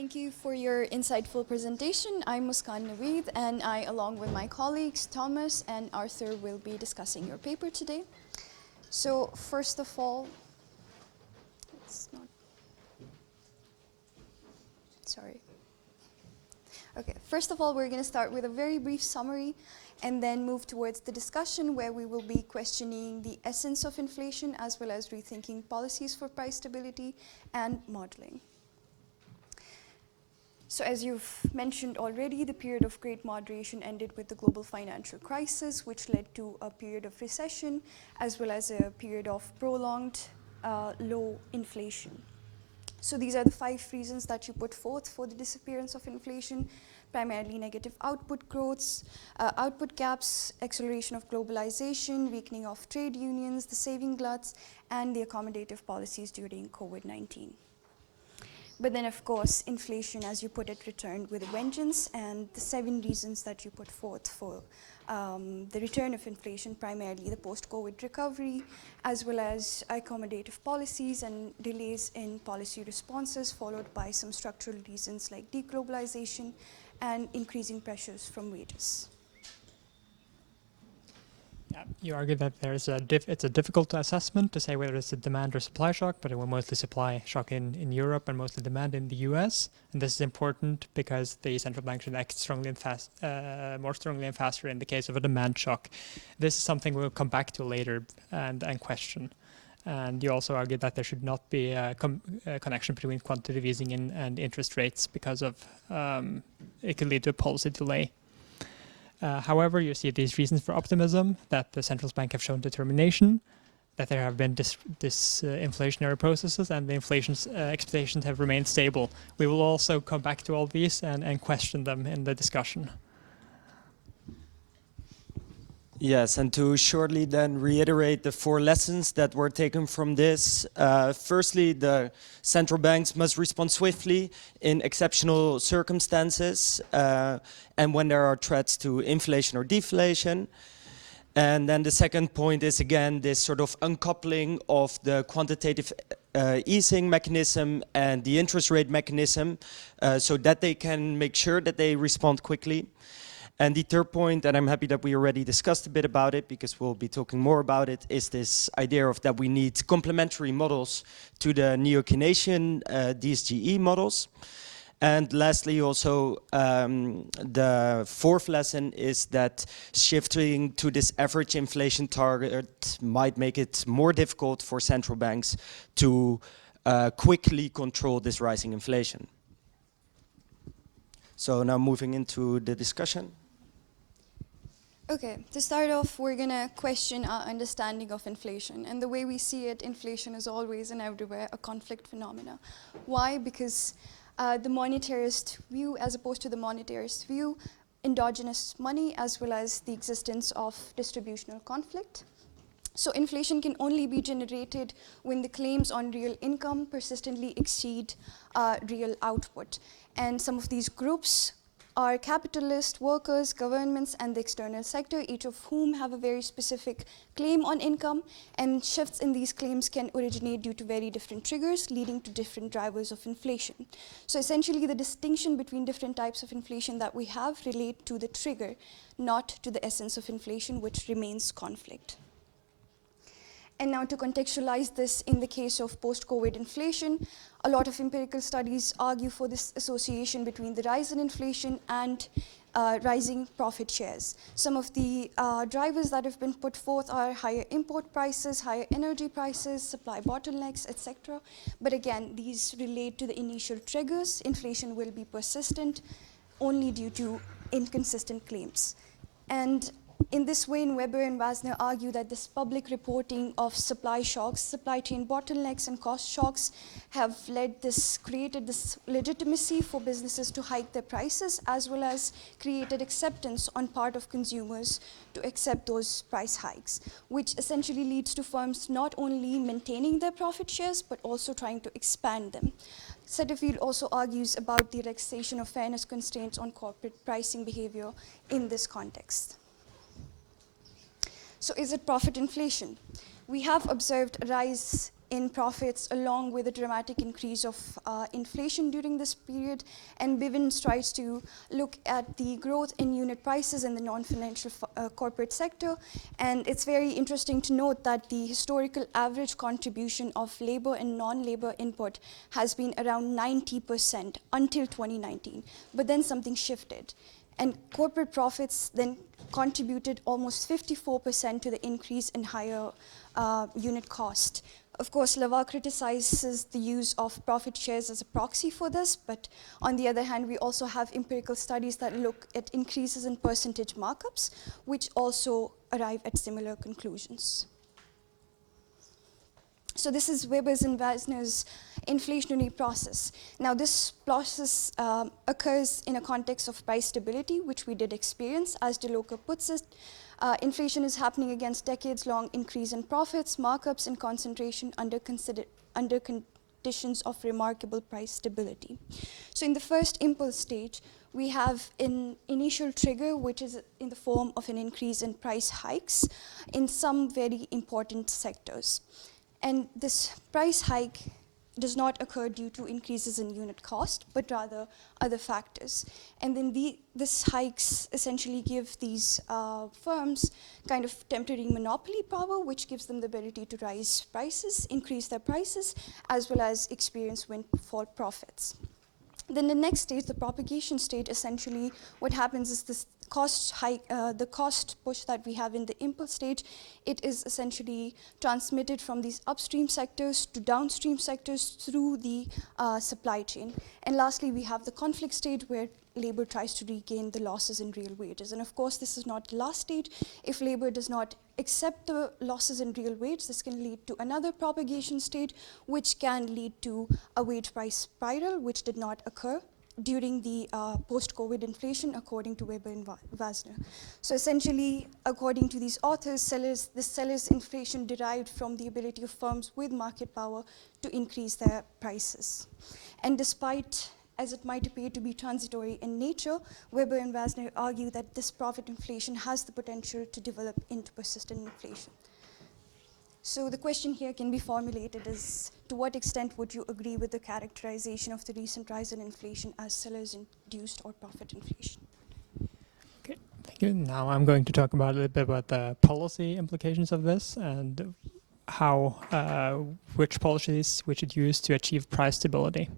Thank you for your insightful presentation. I'm Muskan and I, along with my colleagues Thomas and Arthur, will be discussing your paper today. So first of all, First of all, we're going to start with a very brief summary and then move towards the discussion where we will be questioning the essence of inflation as well as rethinking policies for price stability and modeling. So as you've mentioned already, the period of great moderation ended with the global financial crisis, which led to a period of recession as well as a period of prolonged low inflation. So these are the 5 reasons that you put forth for the disappearance of inflation: primarily negative output growths, output gaps, acceleration of globalization, weakening of trade unions, the saving gluts, and the accommodative policies during COVID-19. But then, of course, inflation, as you put it, returned with a vengeance, and the 7 reasons that you put forth for the return of inflation, primarily the post-COVID recovery, as well as accommodative policies and delays in policy responses, followed by some structural reasons like deglobalization and increasing pressures from wages. Yeah, you argue that there's it's a difficult assessment to say whether it's a demand or supply shock, but it was mostly supply shock in Europe and mostly demand in the US. And this is important because the central bank should act strongly and more strongly and faster in the case of a demand shock. This is something we'll come back to later and question. And you also argue that there should not be a connection between quantitative easing and interest rates because of it could lead to a policy delay. However, you see these reasons for optimism, that the central bank have shown determination, that there have been inflationary processes, and the inflation expectations have remained stable. We will also come back to all these and question them in the discussion. Yes, and to shortly then reiterate the 4 lessons that were taken from this. Firstly, the central banks must respond swiftly in exceptional circumstances and when there are threats to inflation or deflation. And then the second point is, again, this sort of uncoupling of the quantitative easing mechanism and the interest rate mechanism so that they can make sure that they respond quickly. And the third point, and I'm happy that we already discussed a bit about it because we'll be talking more about it, is this idea of that we need complementary models to the neo-Keynesian DSGE models. And lastly, also, the 4th lesson is that shifting to this average inflation target might make it more difficult for central banks to quickly control this rising inflation. So now moving into the discussion. Okay, to start off, we're going to question our understanding of inflation. And the way we see it, inflation is always and everywhere a conflict phenomena. Why? Because the monetarist view, as opposed to the monetarist view, endogenous money as well as the existence of distributional conflict. So inflation can only be generated when the claims on real income persistently exceed real output. And some of these groups are capitalist, workers, governments, and the external sector, each of whom have a very specific claim on income, and shifts in these claims can originate due to very different triggers, leading to different drivers of inflation. So essentially, the distinction between different types of inflation that we have relate to the trigger, not to the essence of inflation, which remains conflict. And now to contextualize this in the case of post-COVID inflation, a lot of empirical studies argue for this association between the rise in inflation and rising profit shares. Some of the drivers that have been put forth are higher import prices, higher energy prices, supply bottlenecks, etc. But again, these relate to the initial triggers. Inflation will be persistent only due to inconsistent claims. And in this way, Weber and Wasner argue that this public reporting of supply shocks, supply chain bottlenecks, and cost shocks have created this legitimacy for businesses to hike their prices, as well as created acceptance on part of consumers to accept those price hikes, which essentially leads to firms not only maintaining their profit shares, but also trying to expand them. Setterfield also argues about the relaxation of fairness constraints on corporate pricing behavior in this context. So is it profit inflation? We have observed a rise in profits along with a dramatic increase of inflation during this period. And Bivens tries to look at the growth in unit prices in the non-financial corporate sector. And it's very interesting to note that the historical average contribution of labor and non-labor input has been around 90% until 2019. But then something shifted. And corporate profits then contributed almost 54% to the increase in higher unit cost. Of course, Lava criticizes the use of profit shares as a proxy for this, but on the other hand, we also have empirical studies that look at increases in percentage markups, which also arrive at similar conclusions. So this is Weber's and Wasner's inflationary process. Now this process occurs in a context of price stability, which we did experience. As DeLoca puts it, inflation is happening against decades-long increase in profits, markups, and concentration under conditions of remarkable price stability. So in the first impulse stage, we have an initial trigger, which is in the form of an increase in price hikes in some very important sectors. And this price hike does not occur due to increases in unit cost, but rather other factors. And then these hikes essentially give these firms kind of temporary monopoly power, which gives them the ability to raise prices, increase their prices, as well as experience windfall profits. Then the next stage, the propagation stage, essentially what happens is this cost hike, the cost push that we have in the impulse stage, it is essentially transmitted from these upstream sectors to downstream sectors through the supply chain. And lastly, we have the conflict stage where labor tries to regain the losses in real wages. And of course, this is not the last stage. If labor does not accept the losses in real wage, this can lead to another propagation stage, which can lead to a wage price spiral, which did not occur during the post-COVID inflation, according to Weber and Wasner. So essentially, according to these authors, the seller's inflation derived from the ability of firms with market power to increase their prices. And despite, as it might appear to be transitory in nature, Weber and Wasner argue that this profit inflation has the potential to develop into persistent inflation. So the question here can be formulated as, to what extent would you agree with the characterization of the recent rise in inflation as sellers-induced or profit inflation? Okay, thank you. Now I'm going to talk about a little bit about the policy implications of this and how, which policies we should use to achieve price stability.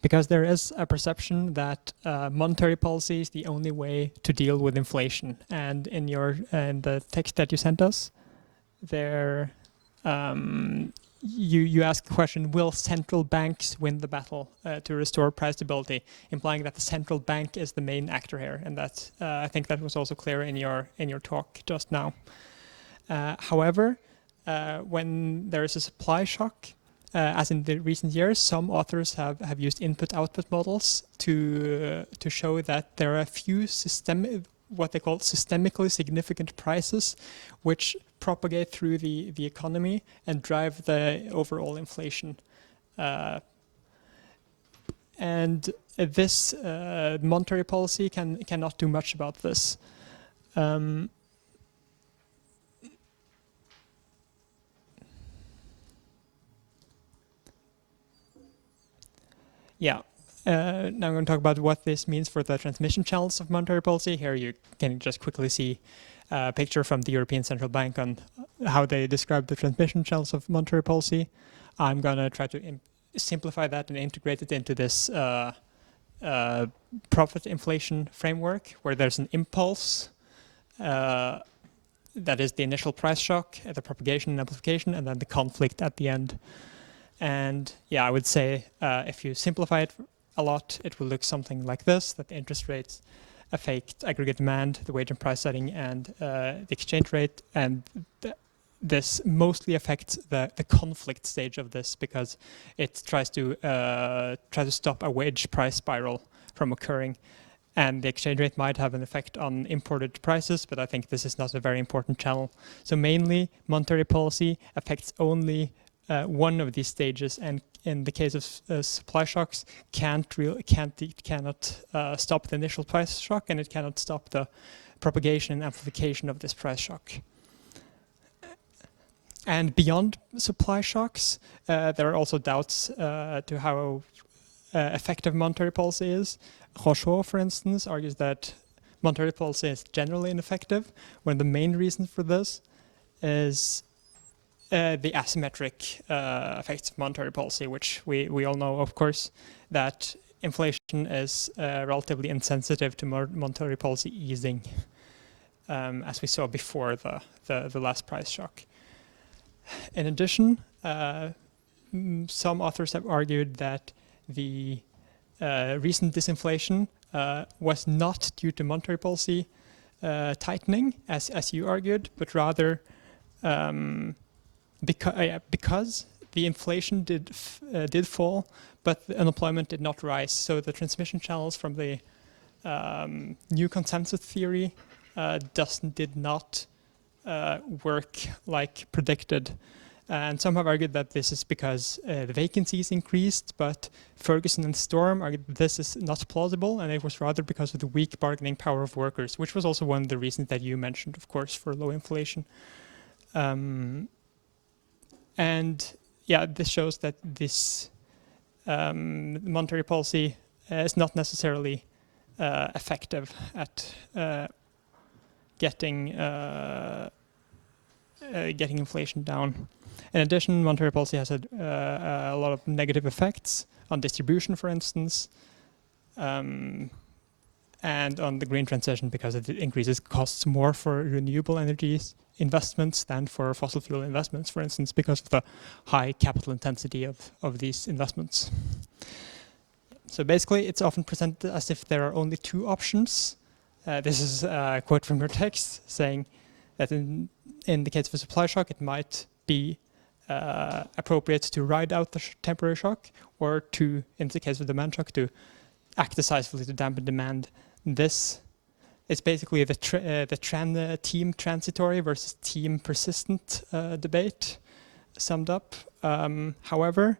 Because there is a perception that monetary policy is the only way to deal with inflation. And in the text that you sent us, there you ask the question, will central banks win the battle to restore price stability, implying that the central bank is the main actor here, and that I think that was also clear in your talk just now. However, when there is a supply shock, as in the recent years, some authors have used input-output models to show that there are a few what they call systemically significant prices, which propagate through the economy and drive the overall inflation. And this monetary policy cannot do much about this. Yeah. Now I'm going to talk about what this means for the transmission channels of monetary policy. Here you can just quickly see a picture from the European Central Bank on how they describe the transmission channels of monetary policy. I'm going to try to simplify that and integrate it into this profit inflation framework, where there's an impulse, that is the initial price shock, the propagation and amplification, and then the conflict at the end. And yeah, I would say if you simplify it a lot, it will look something like this, that the interest rates affect aggregate demand, the wage and price setting, and the exchange rate. And this mostly affects the conflict stage of this, because it tries to stop a wage price spiral from occurring. And the exchange rate might have an effect on imported prices, but I think this is not a very important channel. So mainly, monetary policy affects only one of these stages, and in the case of supply shocks, cannot stop the initial price shock, and it cannot stop the propagation and amplification of this price shock. And beyond supply shocks, there are also doubts to how effective monetary policy is. Rochot, for instance, argues that monetary policy is generally ineffective, when the main reason for this is the asymmetric effects of monetary policy, which we all know, of course, that inflation is relatively insensitive to monetary policy easing, as we saw before the last price shock. In addition, some authors have argued that the recent disinflation was not due to monetary policy tightening, as you argued, but rather because the inflation did fall, but the unemployment did not rise. So the transmission channels from the new consensus theory did not work like predicted. And some have argued that this is because the vacancies increased, but Ferguson and Storm argued that this is not plausible, and it was rather because of the weak bargaining power of workers, which was also one of the reasons that you mentioned, of course, for low inflation. And yeah, this shows that this monetary policy is not necessarily effective at getting inflation down. In addition, monetary policy has had a lot of negative effects on distribution, for instance, and on the green transition, because it increases costs more for renewable energies investments than for fossil fuel investments, for instance, because of the high capital intensity of these investments. So basically, it's often presented as if there are only two options. This is a quote from your text saying that in the case of a supply shock, it might be appropriate to ride out the temporary shock, or to, in the case of demand shock, to act decisively to dampen demand. This is basically the team transitory versus team persistent debate summed up. However,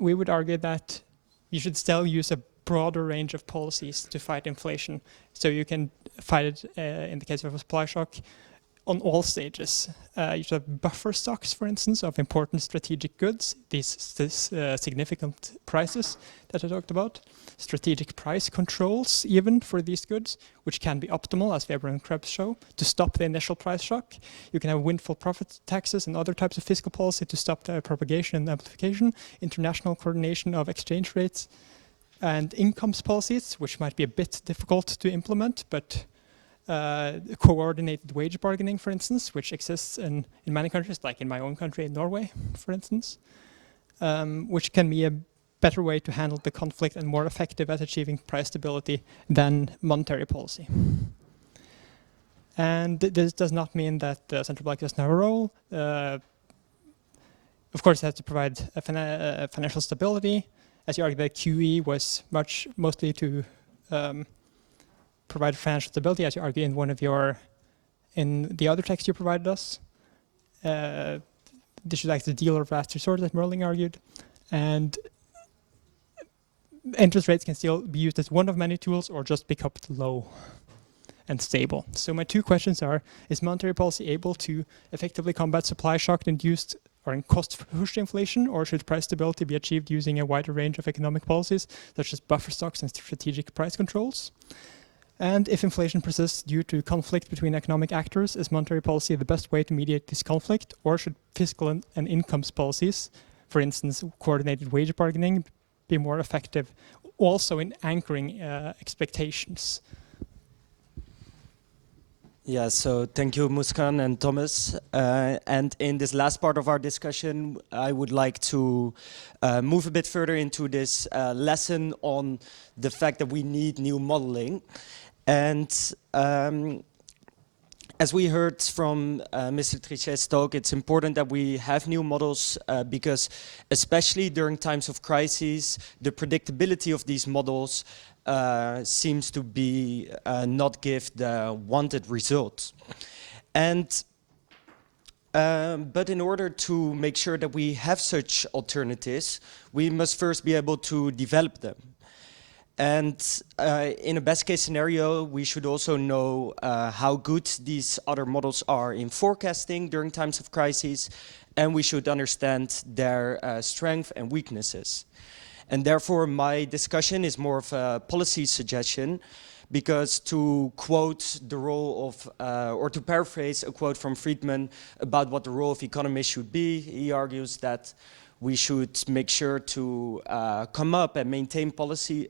we would argue that you should still use a broader range of policies to fight inflation. So you can fight it, in the case of a supply shock, on all stages. You should have buffer stocks, for instance, of important strategic goods, these significant prices that I talked about, strategic price controls even for these goods, which can be optimal, as Weber and Krebs show, to stop the initial price shock. You can have windfall profit taxes and other types of fiscal policy to stop the propagation and amplification, international coordination of exchange rates, and incomes policies, which might be a bit difficult to implement, but coordinated wage bargaining, for instance, which exists in many countries, like in my own country, in Norway, for instance, which can be a better way to handle the conflict and more effective at achieving price stability than monetary policy. And this does not mean that the central bank doesn't have a role. Of course, it has to provide financial stability. As you argue, the QE was mostly to provide financial stability, as you argue in the other text you provided us. This should act as a dealer of last resort, as Merling argued. And interest rates can still be used as one of many tools, or just be kept low and stable. So my two questions are, is monetary policy able to effectively combat supply shock induced or in cost-pushed inflation, or should price stability be achieved using a wider range of economic policies, such as buffer stocks and strategic price controls? And if inflation persists due to conflict between economic actors, is monetary policy the best way to mediate this conflict, or should fiscal and incomes policies, for instance, coordinated wage bargaining, be more effective, also in anchoring expectations? Yeah, so thank you, Muskan and Thomas. And in this last part of our discussion, I would like to move a bit further into this lesson on the fact that we need new modeling. And as we heard from Mr. Trichet's talk, it's important that we have new models because especially during times of crises, the predictability of these models seems to be not give the wanted results. And but in order to make sure that we have such alternatives, we must first be able to develop them. And in a best case scenario, we should also know how good these other models are in forecasting during times of crises, and we should understand their strengths and weaknesses. And therefore, my discussion is more of a policy suggestion, because to quote the role of, or to paraphrase a quote from Friedman about what the role of economists should be, he argues that we should make sure to come up and maintain policies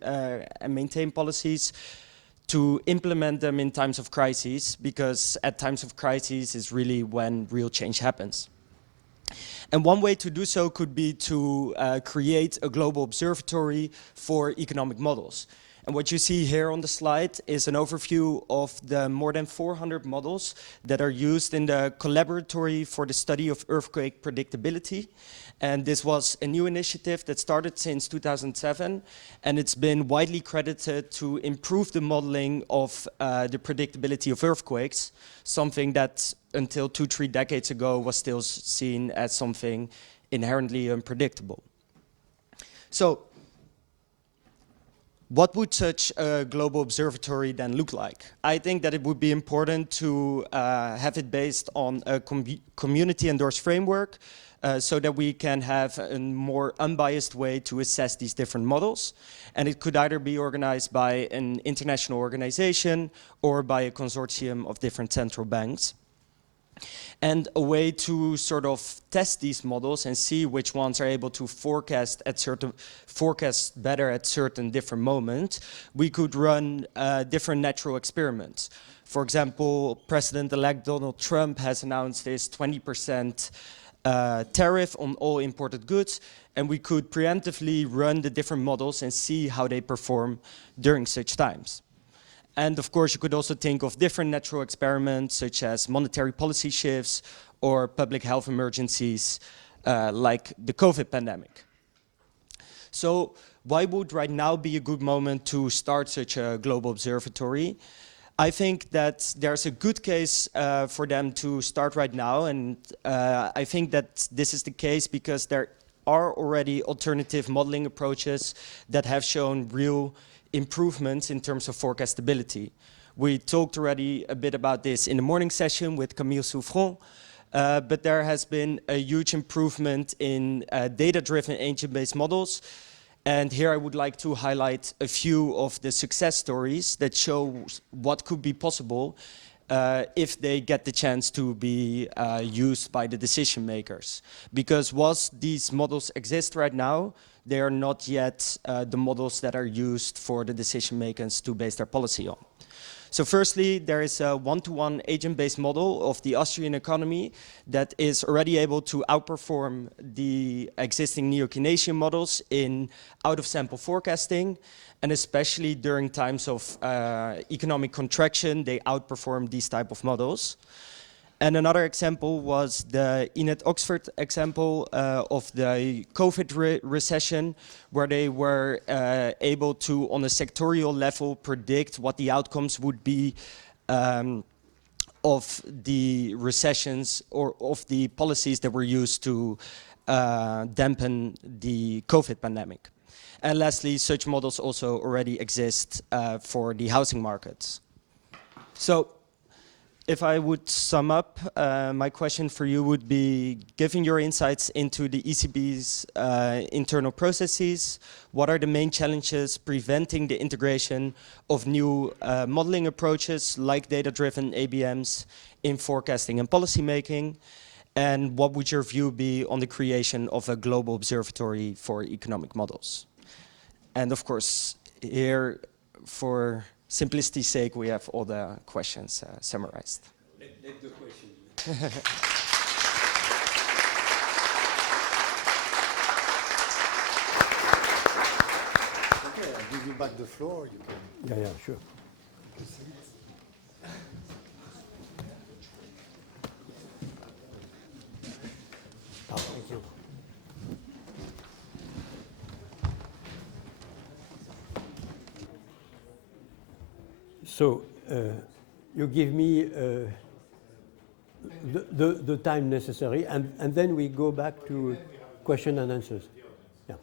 to implement them in times of crises, because at times of crises is really when real change happens. And one way to do so could be to create a global observatory for economic models. And what you see here on the slide is an overview of the more than 400 models that are used in the Collaboratory for the Study of Earthquake Predictability. And this was a new initiative that started since 2007, and it's been widely credited to improve the modeling of the predictability of earthquakes, something that until 2-3 decades ago was still seen as something inherently unpredictable. So, what would such a global observatory then look like? I think that it would be important to have it based on a community-endorsed framework, so that we can have a more unbiased way to assess these different models. And it could either be organized by an international organization or by a consortium of different central banks. And a way to sort of test these models and see which ones are able to forecast better at certain different moments, we could run different natural experiments. For example, President-elect Donald Trump has announced his 20% tariff on all imported goods, and we could preemptively run the different models and see how they perform during such times. And of course, you could also think of different natural experiments, such as monetary policy shifts or public health emergencies, like the COVID pandemic. So why would right now be a good moment to start such a global observatory? I think that there's a good case for them to start right now, and I think that this is the case because there are already alternative modeling approaches that have shown real improvements in terms of forecastability. We talked already a bit about this in the morning session with Camille Souffron, but there has been a huge improvement in data-driven agent-based models. And here I would like to highlight a few of the success stories that show what could be possible if they get the chance to be used by the decision makers. Because whilst these models exist right now, they are not yet the models that are used for the decision makers to base their policy on. So firstly, there is a one-to-one agent-based model of the Austrian economy that is already able to outperform the existing Neo-Keynesian models in out-of-sample forecasting, and especially during times of economic contraction, they outperform these type of models. And another example was the Inet Oxford example of the COVID recession, where they were able to, on a sectorial level, predict what the outcomes would be of the recessions or of the policies that were used to dampen the COVID pandemic. And lastly, such models also already exist for the housing markets. So, if I would sum up, my question for you would be, given your insights into the ECB's internal processes, what are the main challenges preventing the integration of new modeling approaches like data-driven ABMs in forecasting and policy making? And what would your view be on the creation of a global observatory for economic models? And of course, here, for simplicity's sake, we have all the questions summarized. Let the question. Okay, I'll give you back the floor. You can. Yeah, sure. Oh, thank you. So, you give me the time necessary, and then we go back to question and answers. Yeah.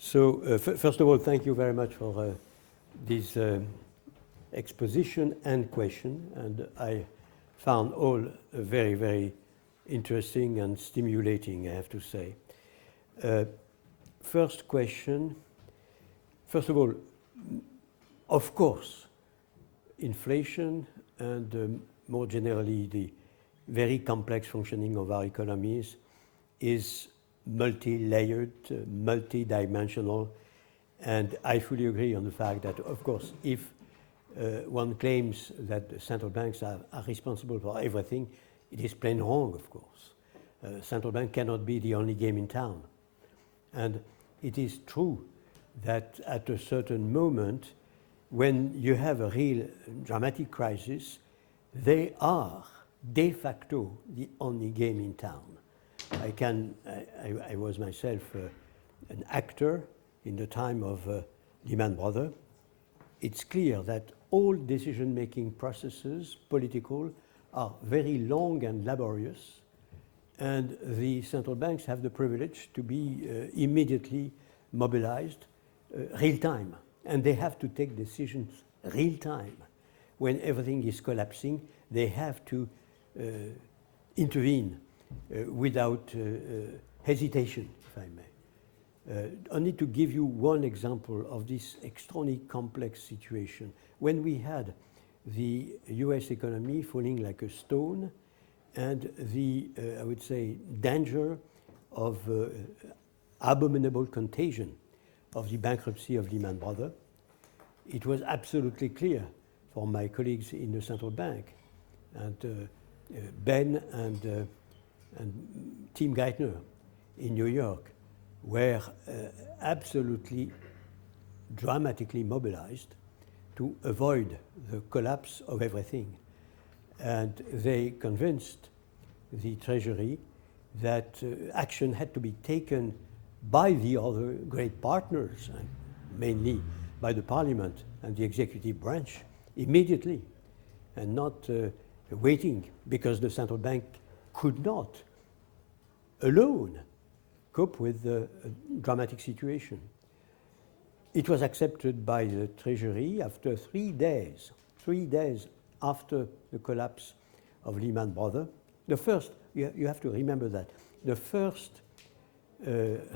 So, first of all, thank you very much for this exposition and question, and I found all very, very interesting and stimulating, I have to say. First question, first of all, of course, inflation and more generally the very complex functioning of our economies is multi-layered, multi-dimensional, and I fully agree on the fact that, of course, if one claims that the central banks are responsible for everything, it is plain wrong, of course. Central bank cannot be the only game in town. And it is true that at a certain moment, when you have a real dramatic crisis, they are de facto the only game in town. I was myself an actor in the time of Lehman Brothers. It's clear that all decision-making processes, political, are very long and laborious, and the central banks have the privilege to be immediately mobilized real time, and they have to take decisions real time. When everything is collapsing, they have to intervene without hesitation, if I may. Only to give you one example of this extremely complex situation. When we had the US economy falling like a stone and the, I would say, danger of abominable contagion of the bankruptcy of Lehman Brothers, it was absolutely clear for my colleagues in the central bank, and Ben and Tim Geithner in New York were absolutely dramatically mobilized to avoid the collapse of everything. And they convinced the Treasury that action had to be taken by the other great partners, and mainly by the Parliament and the executive branch, immediately, and not waiting, because the central bank could not alone cope with the dramatic situation. It was accepted by the Treasury after 3 days, 3 days after the collapse of Lehman Brothers. The first, you have to remember that, the first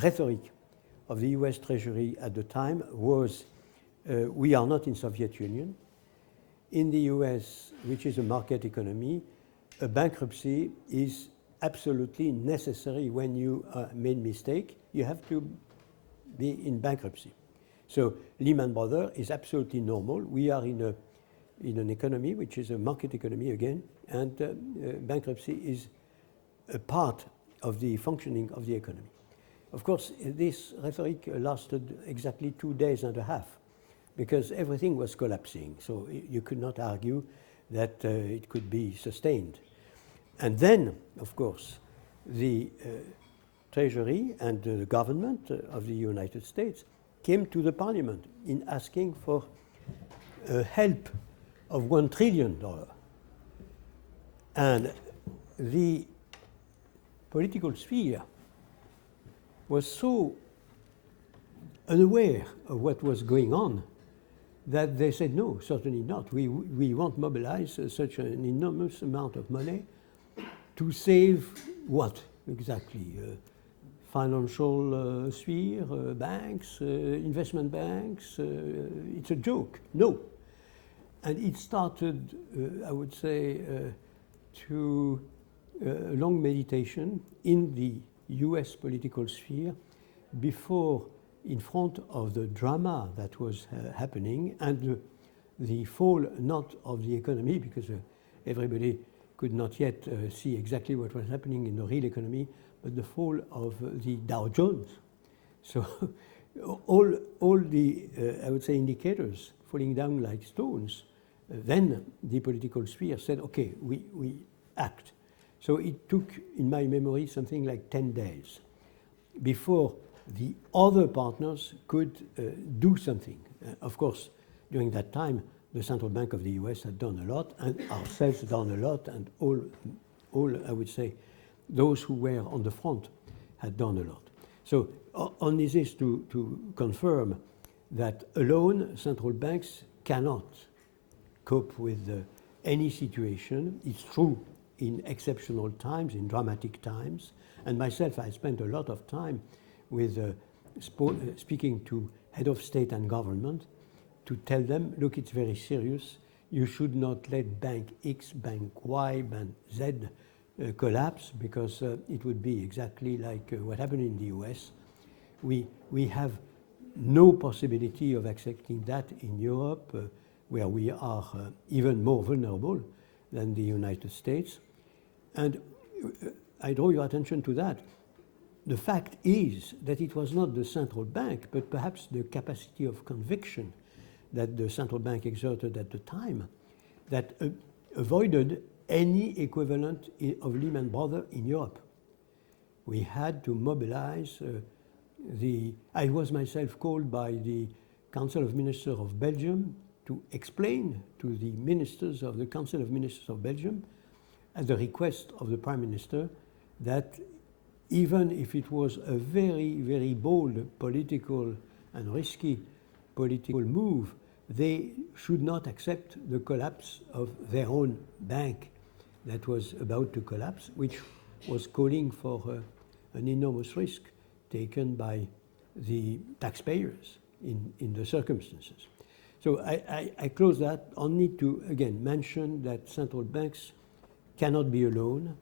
rhetoric of the US Treasury at the time was, we are not in Soviet Union. In the US, which is a market economy, a bankruptcy is absolutely necessary. When you made mistake, you have to be in bankruptcy. So Lehman Brothers is absolutely normal. We are in an economy which is a market economy again, and bankruptcy is a part of the functioning of the economy. Of course, this rhetoric lasted exactly 2 days and a half, because everything was collapsing. So you could not argue that it could be sustained. And then, of course, the Treasury and the government of the United States came to the Parliament in asking for help of $1 trillion. And the political sphere was so unaware of what was going on that they said, no, certainly not. We won't mobilize such an enormous amount of money to save what exactly? Financial sphere, banks, investment banks. It's a joke. No. And it started, I would say, to a long meditation in the US political sphere before, in front of the drama that was happening and the fall not of the economy, because everybody could not yet see exactly what was happening in the real economy, but the fall of the Dow Jones. So all the, I would say, indicators falling down like stones, then the political sphere said, okay, we act. So it took, in my memory, something like 10 days before the other partners could do something. Of course, during that time, the Central Bank of the US had done a lot, and ourselves done a lot, and all I would say, those who were on the front had done a lot. So only this to confirm that alone central banks cannot cope with any situation. It's true in exceptional times, in dramatic times. And myself, I spent a lot of time with speaking to head of state and government to tell them, look, it's very serious. You should not let bank X, bank Y, bank Z collapse, because it would be exactly like what happened in the US. We have no possibility of accepting that in Europe, where we are even more vulnerable than the United States. And I draw your attention to that. The fact is that it was not the central bank, but perhaps the capacity of conviction that the central bank exerted at the time that avoided any equivalent of Lehman Brothers in Europe. We had to mobilize I was myself called by the Council of Ministers of Belgium to explain to the ministers of the Council of Ministers of Belgium, at the request of the Prime Minister, that even if it was a very, very bold political and risky political move, they should not accept the collapse of their own bank that was about to collapse, which was calling for an enormous risk taken by the taxpayers in the circumstances. So I close that only to, again, mention that central banks cannot be alone,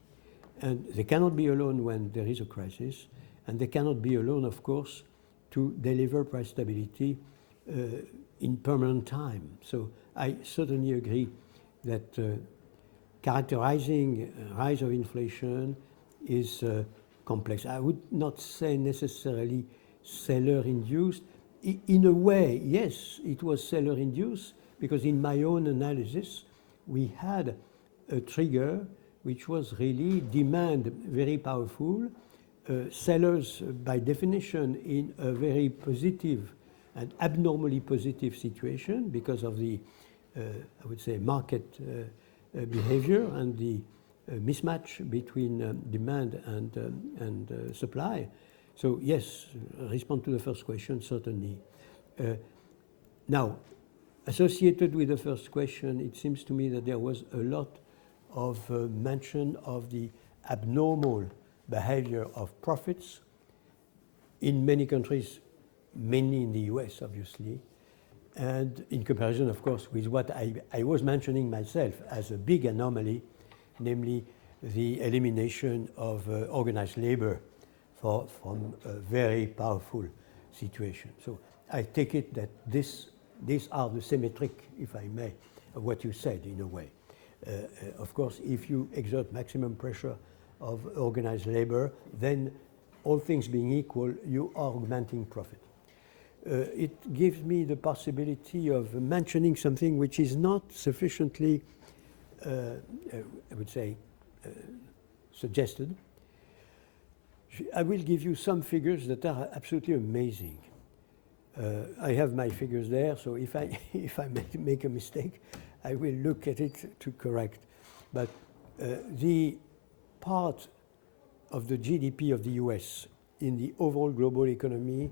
and they cannot be alone when there is a crisis, and they cannot be alone, of course, to deliver price stability in permanent time. So I certainly agree that characterizing rise of inflation is complex. I would not say necessarily seller-induced. In a way, yes, it was seller-induced, because in my own analysis, we had a trigger which was really demand very powerful. Sellers, by definition, in a very positive and abnormally positive situation because of the, I would say, market behavior and the mismatch between demand and supply. So yes, respond to the first question, certainly. Now, associated with the first question, it seems to me that there was a lot of mention of the abnormal behavior of profits in many countries, mainly in the US, obviously, and in comparison, of course, with what I was mentioning myself as a big anomaly, namely the elimination of organized labor from a very powerful situation. So I take it that these are the symmetric, if I may, of what you said in a way. Of course, if you exert maximum pressure of organized labor, then all things being equal, you are augmenting profit. It gives me the possibility of mentioning something which is not sufficiently, I would say, suggested. I will give you some figures that are absolutely amazing. I have my figures there, so if I make a mistake, I will look at it to correct. But the part of the GDP of the US in the overall global economy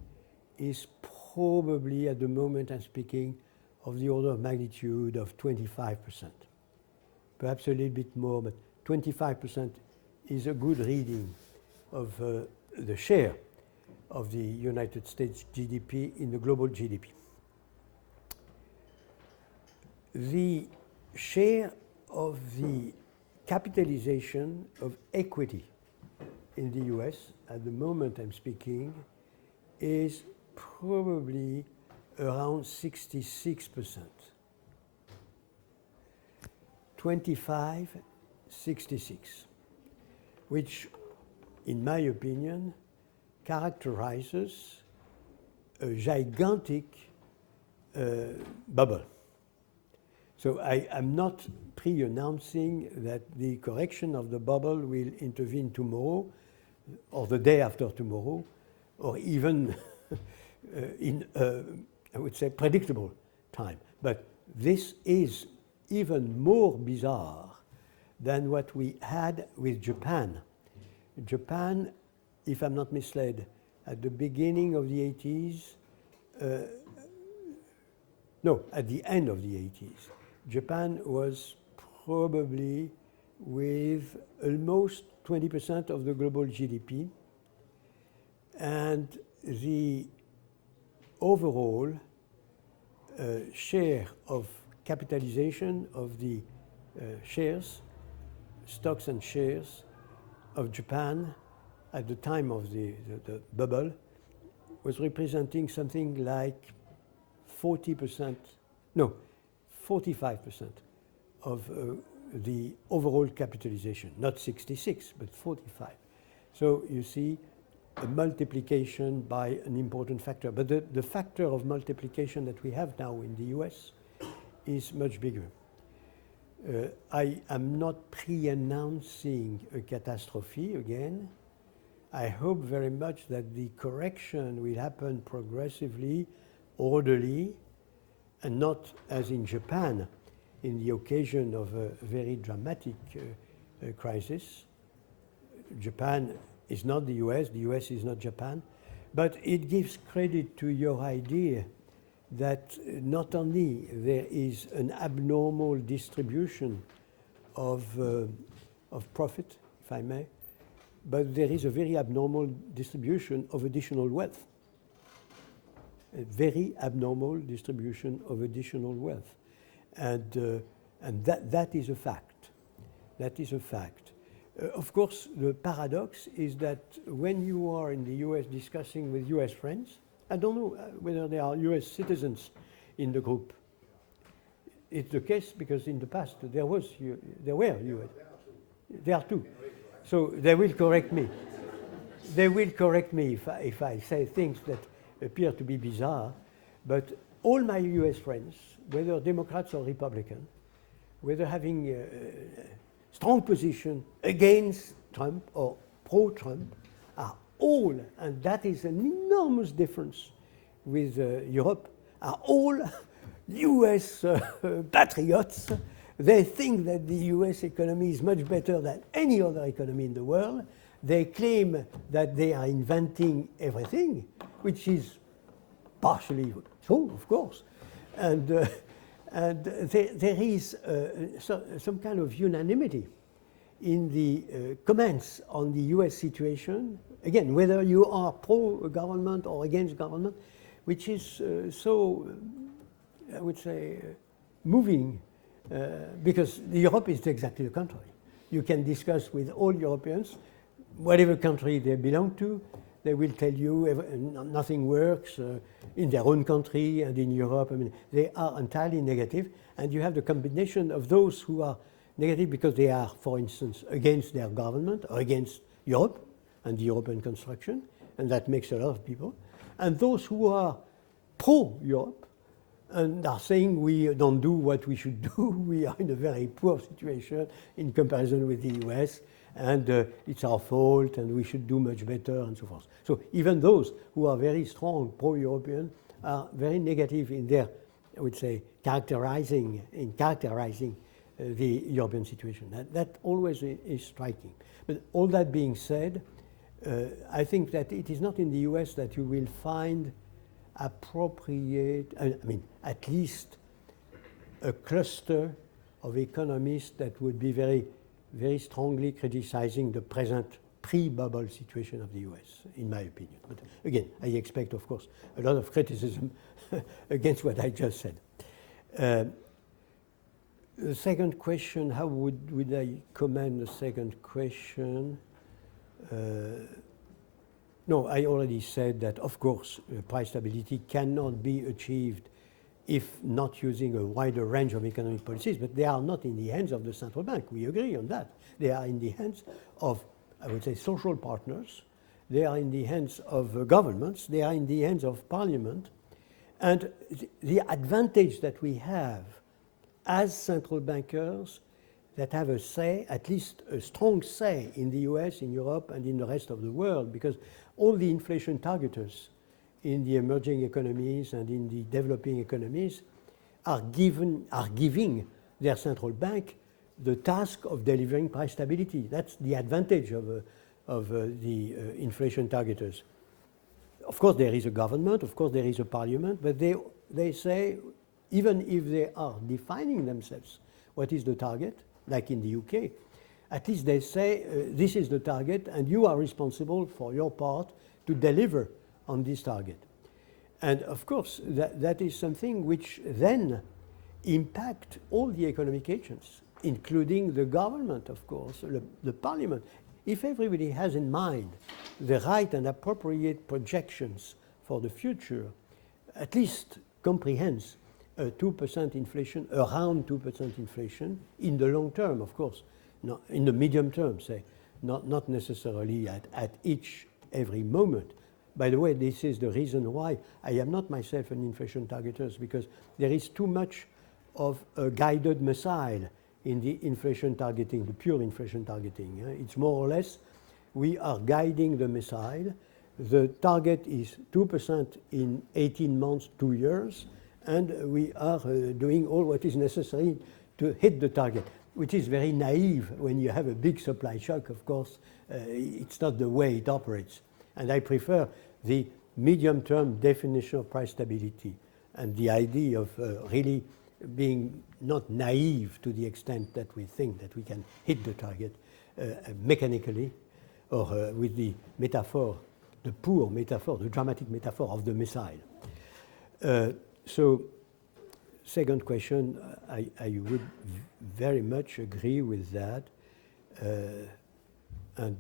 is probably, at the moment I'm speaking, of the order of magnitude of 25%. Perhaps a little bit more, but 25% is a good reading of the share of the United States GDP in the global GDP. The share of the capitalization of equity in the US at the moment I'm speaking is probably around 66%. 25, 66, which in my opinion characterizes a gigantic bubble. So I'm not pre-announcing that the correction of the bubble will intervene tomorrow or the day after tomorrow, or even in, I would say, predictable time. But this is even more bizarre than what we had with Japan. Japan, if I'm not misled, at the beginning of the 80s, no, at the end of the 80s, Japan was probably with almost 20% of the global GDP, and the overall share of capitalization of the shares, stocks and shares of Japan at the time of the bubble was representing something like 40%, no, 45% of the overall capitalization, not 66, but 45. So you see a multiplication by an important factor. But the factor of multiplication that we have now in the US is much bigger. I am not pre-announcing a catastrophe again. I hope very much that the correction will happen progressively, orderly, and not as in Japan, in the occasion of a very dramatic crisis. Japan is not the US is not Japan, but it gives credit to your idea that not only there is an abnormal distribution of profit, if I may, but there is a very abnormal distribution of additional wealth. A very abnormal distribution of additional wealth. And that is a fact. That is a fact. Of course, the paradox is that when you are in the US discussing with US friends, I don't know whether there are US citizens in the group. It's the case because in the past there were US. There are two. So they will correct me. They will correct me if I say things that appear to be bizarre. But all my US friends, whether Democrats or Republican, whether having a strong position against Trump or pro-Trump, are all, and that is an enormous difference with Europe, are all US patriots. They think that the US economy is much better than any other economy in the world. They claim that they are inventing everything, which is partially true, of course. And there is some kind of unanimity in the comments on the US situation, again, whether you are pro-government or against government, which is so, I would say, moving, because Europe is exactly the contrary. You can discuss with all Europeans, whatever country they belong to, they will tell you nothing works in their own country and in Europe. I mean, they are entirely negative, and you have the combination of those who are negative because they are, for instance, against their government or against Europe and the European construction, and that makes a lot of people, and those who are pro-Europe and are saying we don't do what we should do, we are in a very poor situation in comparison with the US, and it's our fault and we should do much better and so forth. So even those who are very strong pro-European are very negative in their, I would say, characterizing the European situation. That always is striking. But all that being said, I think that it is not in the US that you will find appropriate, I mean, at least a cluster of economists that would be very, very strongly criticizing the present pre-bubble situation of the US, in my opinion. But again, I expect, of course, a lot of criticism against what I just said. The second question, how would I comment the second question? No, I already said that, of course, price stability cannot be achieved if not using a wider range of economic policies, but they are not in the hands of the central bank. We agree on that. They are in the hands of, I would say, social partners. They are in the hands of governments. They are in the hands of parliament. And the advantage that we have as central bankers that have a say, at least a strong say in the US, in Europe, and in the rest of the world, because all the inflation targeters in the emerging economies and in the developing economies are giving their central bank the task of delivering price stability. That's the advantage of the inflation targeters. Of course, there is a government, of course, there is a parliament, but they say even if they are defining themselves what is the target, like in the UK, at least they say this is the target and you are responsible for your part to deliver on this target. And of course, that is something which then impact all the economic agents, including the government, of course, the parliament. If everybody has in mind the right and appropriate projections for the future, at least comprehends a 2% inflation, around 2% inflation in the long term, of course, not in the medium term, say, not necessarily at every moment. By the way, this is the reason why I am not myself an inflation targeter, because there is too much of a guided missile in the inflation targeting, the pure inflation targeting. It's more or less, we are guiding the missile. The target is 2% in 18 months, 2 years, and we are doing all what is necessary to hit the target, which is very naive when you have a big supply shock, of course. It's not the way it operates. And I prefer the medium-term definition of price stability and the idea of really being not naive to the extent that we think that we can hit the target mechanically, or with the metaphor, the poor metaphor, the dramatic metaphor of the missile. So, second question, I would very much agree with that. And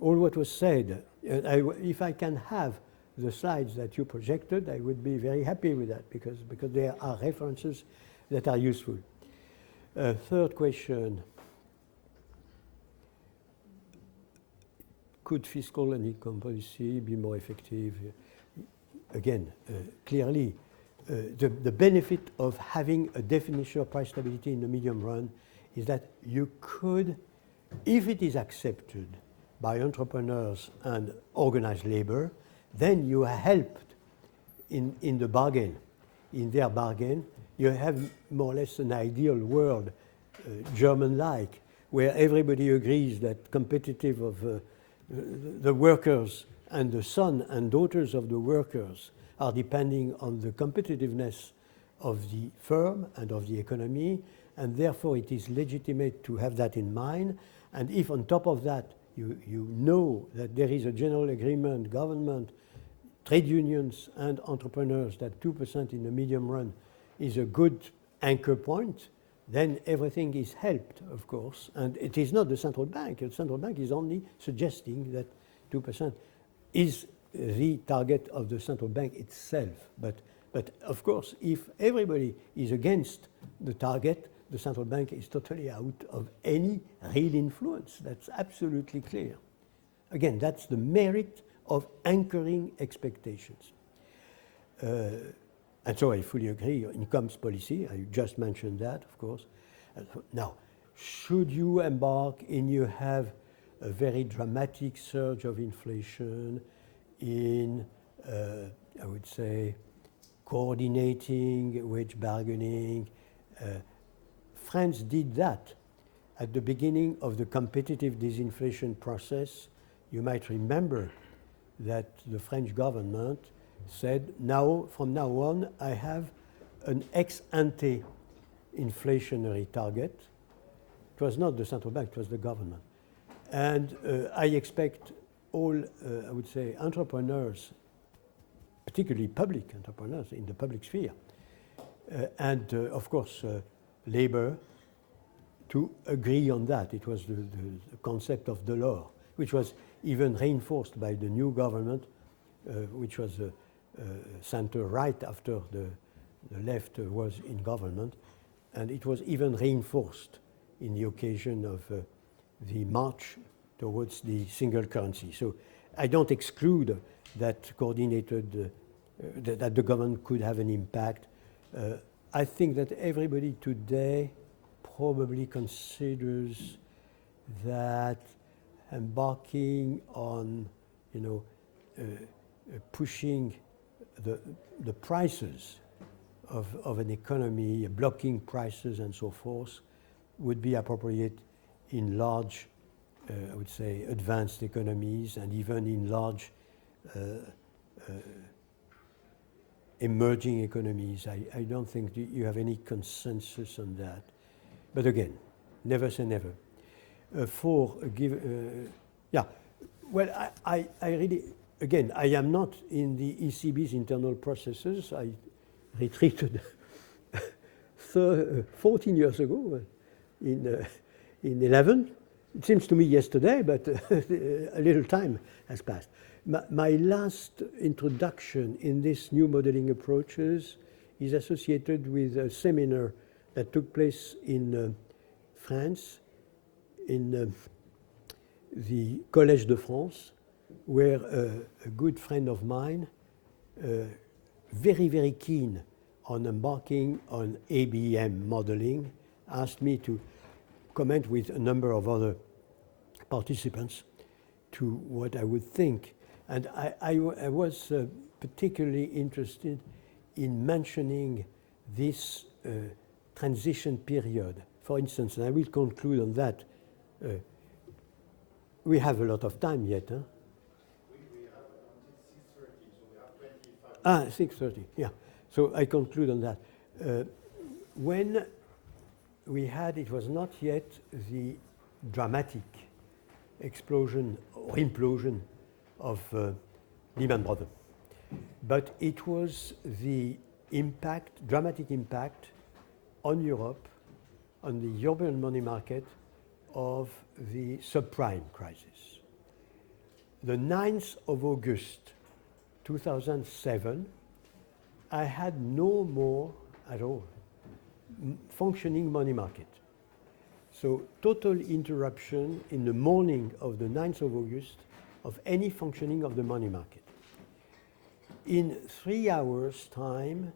all what was said, if I can have the slides that you projected, I would be very happy with that, because there are references that are useful. Third question, could fiscal and income policy be more effective? Again, clearly, the benefit of having a definition of price stability in the medium run is that you could, if it is accepted by entrepreneurs and organized labor, then you are helped in the bargain, in their bargain. You have more or less an ideal world, German-like, where everybody agrees that competitive of the workers and the son and daughters of the workers are depending on the competitiveness of the firm and of the economy, and therefore it is legitimate to have that in mind. And if on top of that you know that there is a general agreement, government, trade unions and entrepreneurs, that 2% in the medium run is a good anchor point, then everything is helped, of course. And it is not the central bank. The central bank is only suggesting that 2% is the target of the central bank itself. But of course, if everybody is against the target, the central bank is totally out of any real influence. That's absolutely clear. Again, that's the merit of anchoring expectations. And so I fully agree. Incomes policy, I just mentioned that, of course. Now, should you embark in, you have a very dramatic surge of inflation in, I would say, coordinating wage bargaining. France did that at the beginning of the competitive disinflation process. You might remember that the French government said, from now on, I have an ex-ante inflationary target. It was not the central bank, it was the government. And I expect all, I would say, entrepreneurs, particularly public entrepreneurs in the public sphere, and of course, labor, to agree on that. It was the concept of Delors, which was even reinforced by the new government, which was center-right after the left was in government, and it was even reinforced in the occasion of the march towards the single currency. So I don't exclude that coordinated, that the government could have an impact. I think that everybody today probably considers that embarking on, pushing the prices of an economy, blocking prices and so forth, would be appropriate in large, I would say, advanced economies, and even in large emerging economies. I don't think you have any consensus on that. But again, never say never. Yeah, well, I really, again, I am not in the ECB's internal processes. I retreated 14 years ago in 11. It seems to me yesterday, but a little time has passed. My last introduction in this new modeling approaches is associated with a seminar that took place in France, in the Collège de France, where a good friend of mine, very, very keen on embarking on ABM modeling, asked me to comment with a number of other participants to what I would think. And I was particularly interested in mentioning this transition period. For instance, and I will conclude on that. We have a lot of time yet, huh? We have until 6:30, so we have 25 6:30, yeah. So I conclude on that. When we had, it was not yet the dramatic explosion or implosion of Lehman Brothers, but it was the impact, dramatic impact on Europe, on the European money market of the subprime crisis. The 9th of August 2007, I had no more at all functioning money market. So total interruption in the morning of the 9th of August of any functioning of the money market. In 3 hours' time,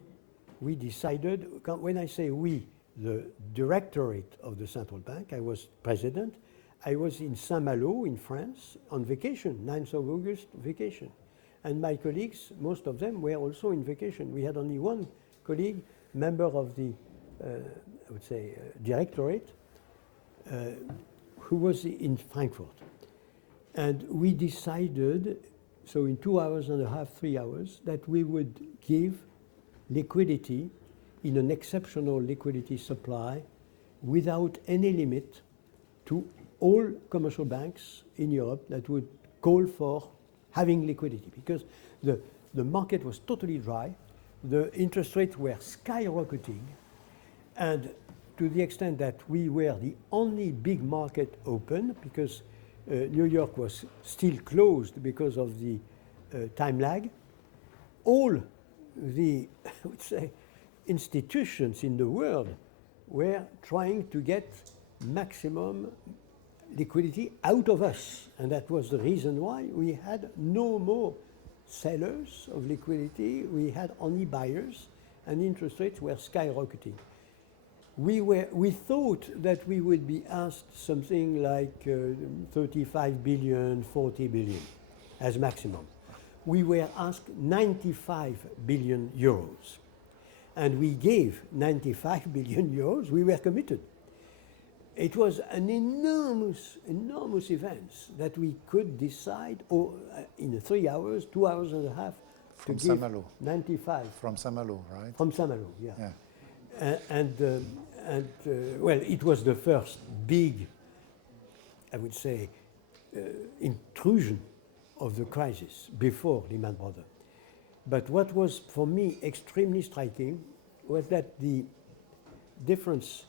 we decided, when I say we, the directorate of the central bank, I was president, I was in Saint-Malo in France on vacation, 9th of August vacation. And my colleagues, most of them were also in vacation. We had only one colleague, member of the, I would say, directorate, who was in Frankfurt. And we decided, so in 2 hours and a half, 3 hours, that we would give liquidity in an exceptional liquidity supply without any limit to all commercial banks in Europe that would call for having liquidity, because the market was totally dry, the interest rates were skyrocketing, and to the extent that we were the only big market open, because New York was still closed because of the time lag, all the, I would say, institutions in the world were trying to get maximum liquidity out of us. And that was the reason why we had no more sellers of liquidity. We had only buyers, and interest rates were skyrocketing. We thought that we would be asked something like 35 billion, 40 billion as maximum. We were asked 95 billion euros. And we gave 95 billion euros. We were committed. It was an enormous, enormous event that we could decide in 3 hours, 2 hours and a half, From to give Saint-Malo. 95. From Saint-Malo, right? From Saint-Malo, yeah. Yeah. Well, it was the first big, I would say, intrusion of the crisis before Lehman Brothers. But what was for me extremely striking was that the difference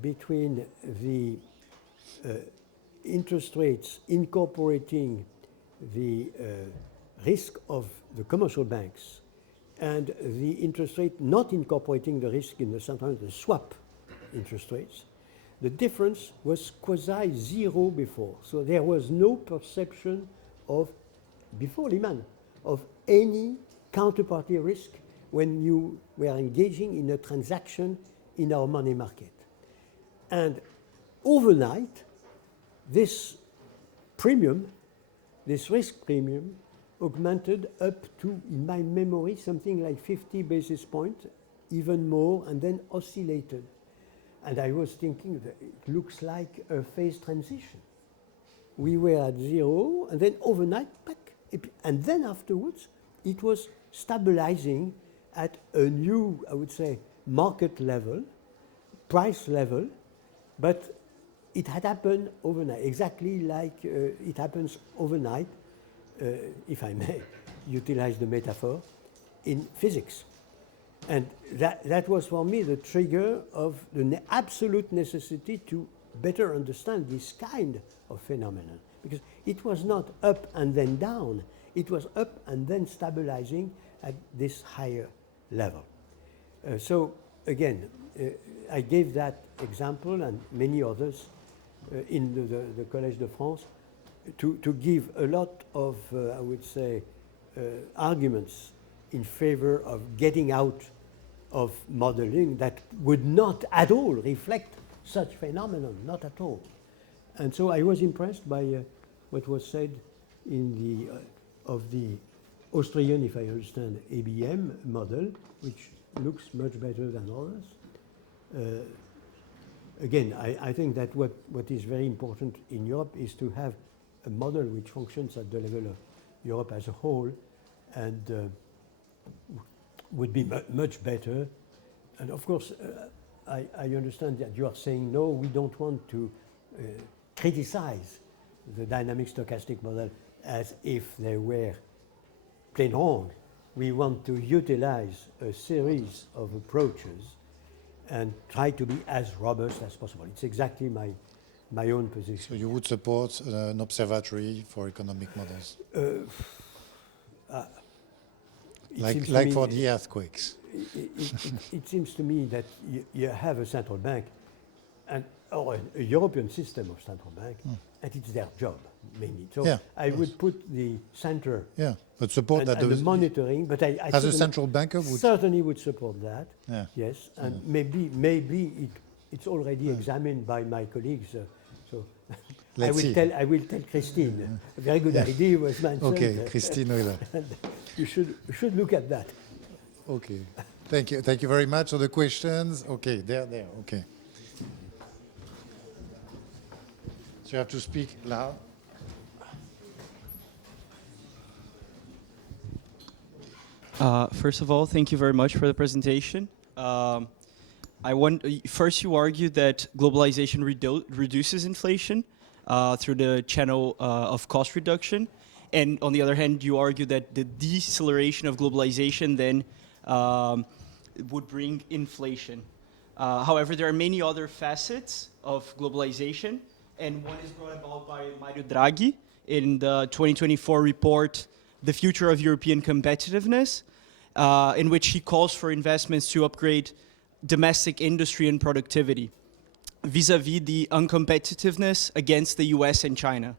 between the interest rates incorporating the risk of the commercial banks and the interest rate not incorporating the risk in the central bank, the swap interest rates, the difference was quasi-zero before. So there was no perception of, before Lehman, of any counterparty risk when you were engaging in a transaction in our money market. And overnight, this premium, this risk premium, augmented up to, in my memory, something like 50 basis points, even more, and then oscillated. And I was thinking that it looks like a phase transition. We were at zero, and then overnight, back. And then afterwards, it was stabilizing at a new, I would say, market level, price level, but it had happened overnight, exactly like it happens overnight, if I may utilize the metaphor, in physics. And that was for me the trigger of the absolute necessity to better understand this kind of phenomenon. Because it was not up and then down, it was up and then stabilizing at this higher level. So again, I gave that example and many others in the Collège de France to give a lot of, I would say, arguments in favor of getting out of modeling that would not at all reflect such phenomenon, not at all. And so I was impressed by what was said in the of the Austrian, if I understand, ABM model, which looks much better than others. Again, I think that what is very important in Europe is to have a model which functions at the level of Europe as a whole, and would be much better. And of course, I understand that you are saying, no, we don't want to criticize the dynamic stochastic model as if they were plain wrong. We want to utilize a series of approaches and try to be as robust as possible. It's exactly my own position. So you would support an observatory for economic models? Like for the earthquakes? It seems to me that you have a central bank or a European system of central bank, and it's their job mainly. So I would put the center but support that and the monitoring, but I as a central banker would certainly would support that. Yes, and maybe it's already examined by my colleagues. So I will tell Christine. A very good idea was mentioned. Okay, Christine Euler. You should look at that. Okay, thank you very much. Other questions? Okay, there. Okay. So you have to speak loud. First of all, thank you very much for the presentation. First, you argued that globalization reduces inflation through the channel of cost reduction. And on the other hand, you argue that the deceleration of globalization then would bring inflation. However, there are many other facets of globalization, and one is brought about by Mario Draghi in the 2024 report, The Future of European Competitiveness, in which he calls for investments to upgrade domestic industry and productivity vis-a-vis the uncompetitiveness against the US and China.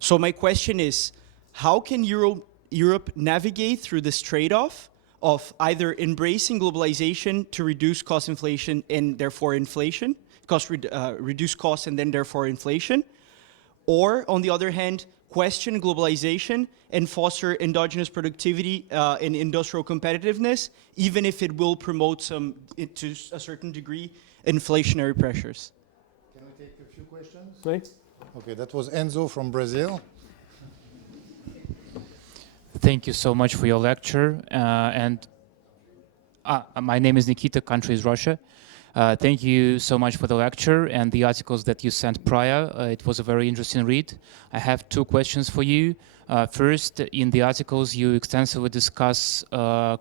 So my question is, how can Europe navigate through this trade-off of either embracing globalization to reduce cost inflation and therefore inflation, reduce costs and then therefore inflation, or on the other hand, question globalization and foster endogenous productivity and industrial competitiveness, even if it will promote to a certain degree, inflationary pressures? Can we take a few questions? Right. Okay, that was Enzo from Brazil. Thank you so much for your lecture. My name is Nikita, country is Russia. Thank you so much for the lecture and the articles that you sent prior. It was a very interesting read. I have two questions for you. First, in the articles, you extensively discuss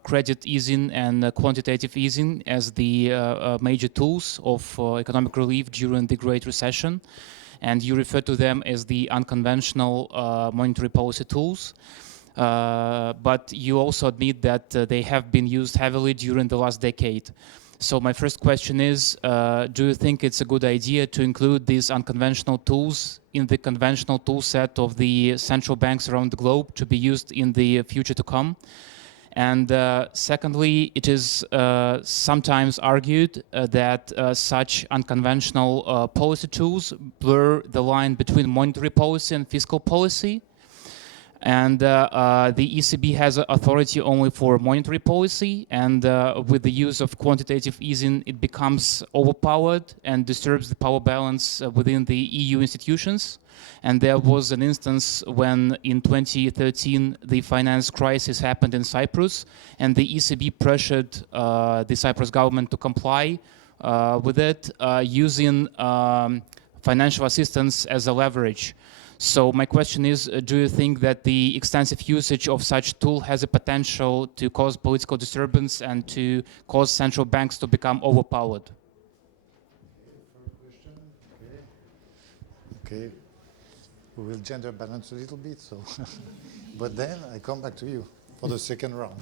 credit easing and quantitative easing as the major tools of economic relief during the Great Recession. And you refer to them as the unconventional monetary policy tools. But you also admit that they have been used heavily during the last decade. So my first question is, do you think it's a good idea to include these unconventional tools in the conventional tool set of the central banks around the globe to be used in the future to come? And secondly, it is sometimes argued that such unconventional policy tools blur the line between monetary policy and fiscal policy. And the ECB has authority only for monetary policy, and with the use of quantitative easing, it becomes overpowered and disturbs the power balance within the EU institutions. And there was an instance when in 2013 the finance crisis happened in Cyprus, and the ECB pressured the Cyprus government to comply with it using financial assistance as a leverage. So my question is, do you think that the extensive usage of such tool has a potential to cause political disturbance and to cause central banks to become overpowered? Okay. We will gender balance a little bit, so. But then I come back to you for the second round.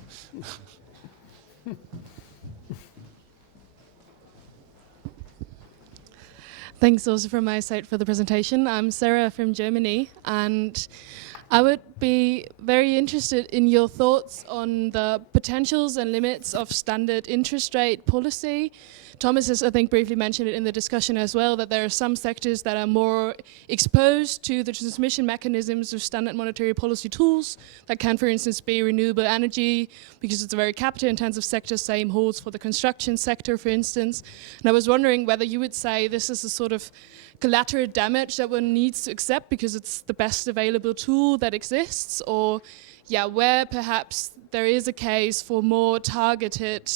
Thanks also from my side for the presentation. I'm Sarah from Germany, and I would be very interested in your thoughts on the potentials and limits of standard interest rate policy. Thomas has, I think, briefly mentioned it in the discussion as well, that there are some sectors that are more exposed to the transmission mechanisms of standard monetary policy tools. That can, for instance, be renewable energy, because it's a very capital-intensive sector. Same holds for the construction sector, for instance. And I was wondering whether you would say this is a sort of collateral damage that one needs to accept because it's the best available tool that exists, or where perhaps there is a case for more targeted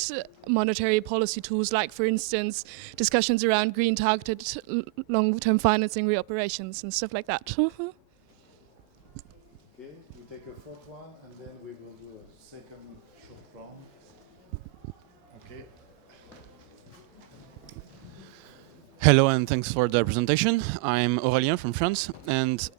monetary policy tools, like, for instance, discussions around green targeted long-term financing reoperations and stuff like that. Okay, we take a fourth one, and then we will do a second short round. Okay. Hello, and thanks for the presentation. I'm Aurélien from France, and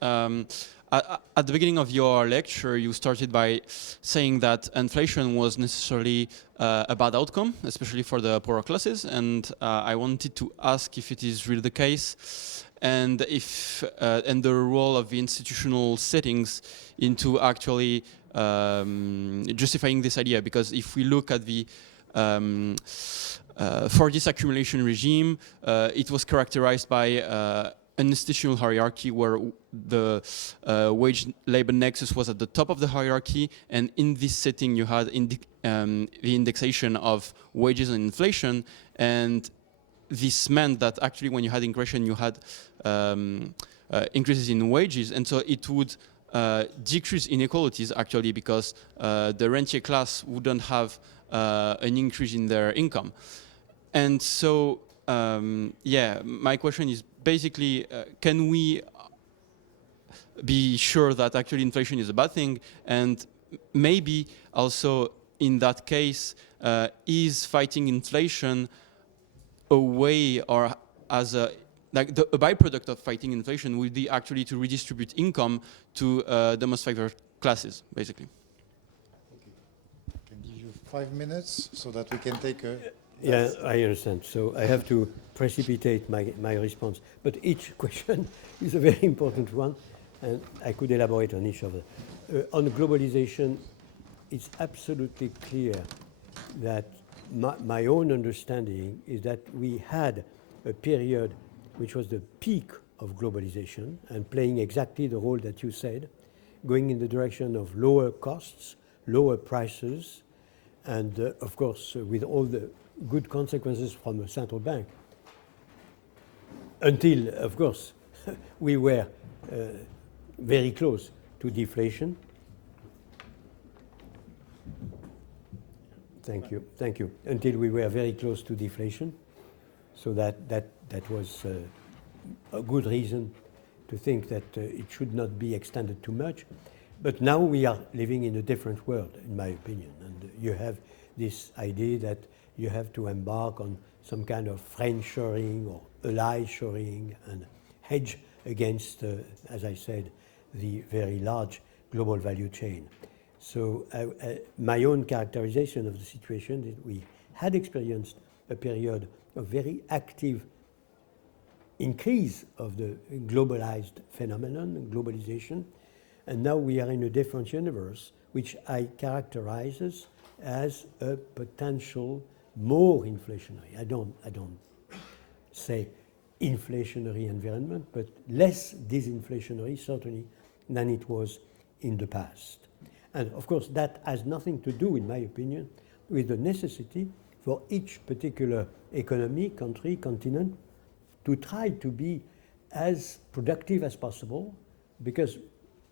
at the beginning of your lecture, you started by saying that inflation was necessarily a bad outcome, especially for the poorer classes, and I wanted to ask if it is really the case, and if and the role of the institutional settings into actually justifying this idea, because if we look at the for this accumulation regime, it was characterized by an institutional hierarchy where the wage-labor nexus was at the top of the hierarchy, and in this setting you had the indexation of wages and inflation, and this meant that actually when you had inflation you had increases in wages, and so it would decrease inequalities actually, because the rentier class wouldn't have an increase in their income. And so my question is basically, can we be sure that actually inflation is a bad thing? And maybe also in that case, is fighting inflation a way, or as a byproduct of fighting inflation would be actually to redistribute income to the most favored classes, basically? Okay. I can give you 5 minutes so that we can take a... Yeah, I understand. So I have to precipitate my response. But each question is a very important one, and I could elaborate on each of them. On globalization, it's absolutely clear that my own understanding is that we had a period which was the peak of globalization and playing exactly the role that you said, going in the direction of lower costs, lower prices, and of course with all the good consequences from the central bank. Until, of course, we were very close to deflation. Thank you. Until we were very close to deflation. So that was a good reason to think that it should not be extended too much. But now we are living in a different world, in my opinion. And you have this idea that you have to embark on some kind of friend-shoring or ally-shoring and hedge against, as I said, the very large global value chain. So my own characterization of the situation is we had experienced a period of very active increase of the globalized phenomenon, globalization, and now we are in a different universe, which I characterize as a potential more inflationary. I don't say inflationary environment, but less disinflationary certainly than it was in the past. And of course, that has nothing to do, in my opinion, with the necessity for each particular economy, country, continent to try to be as productive as possible, because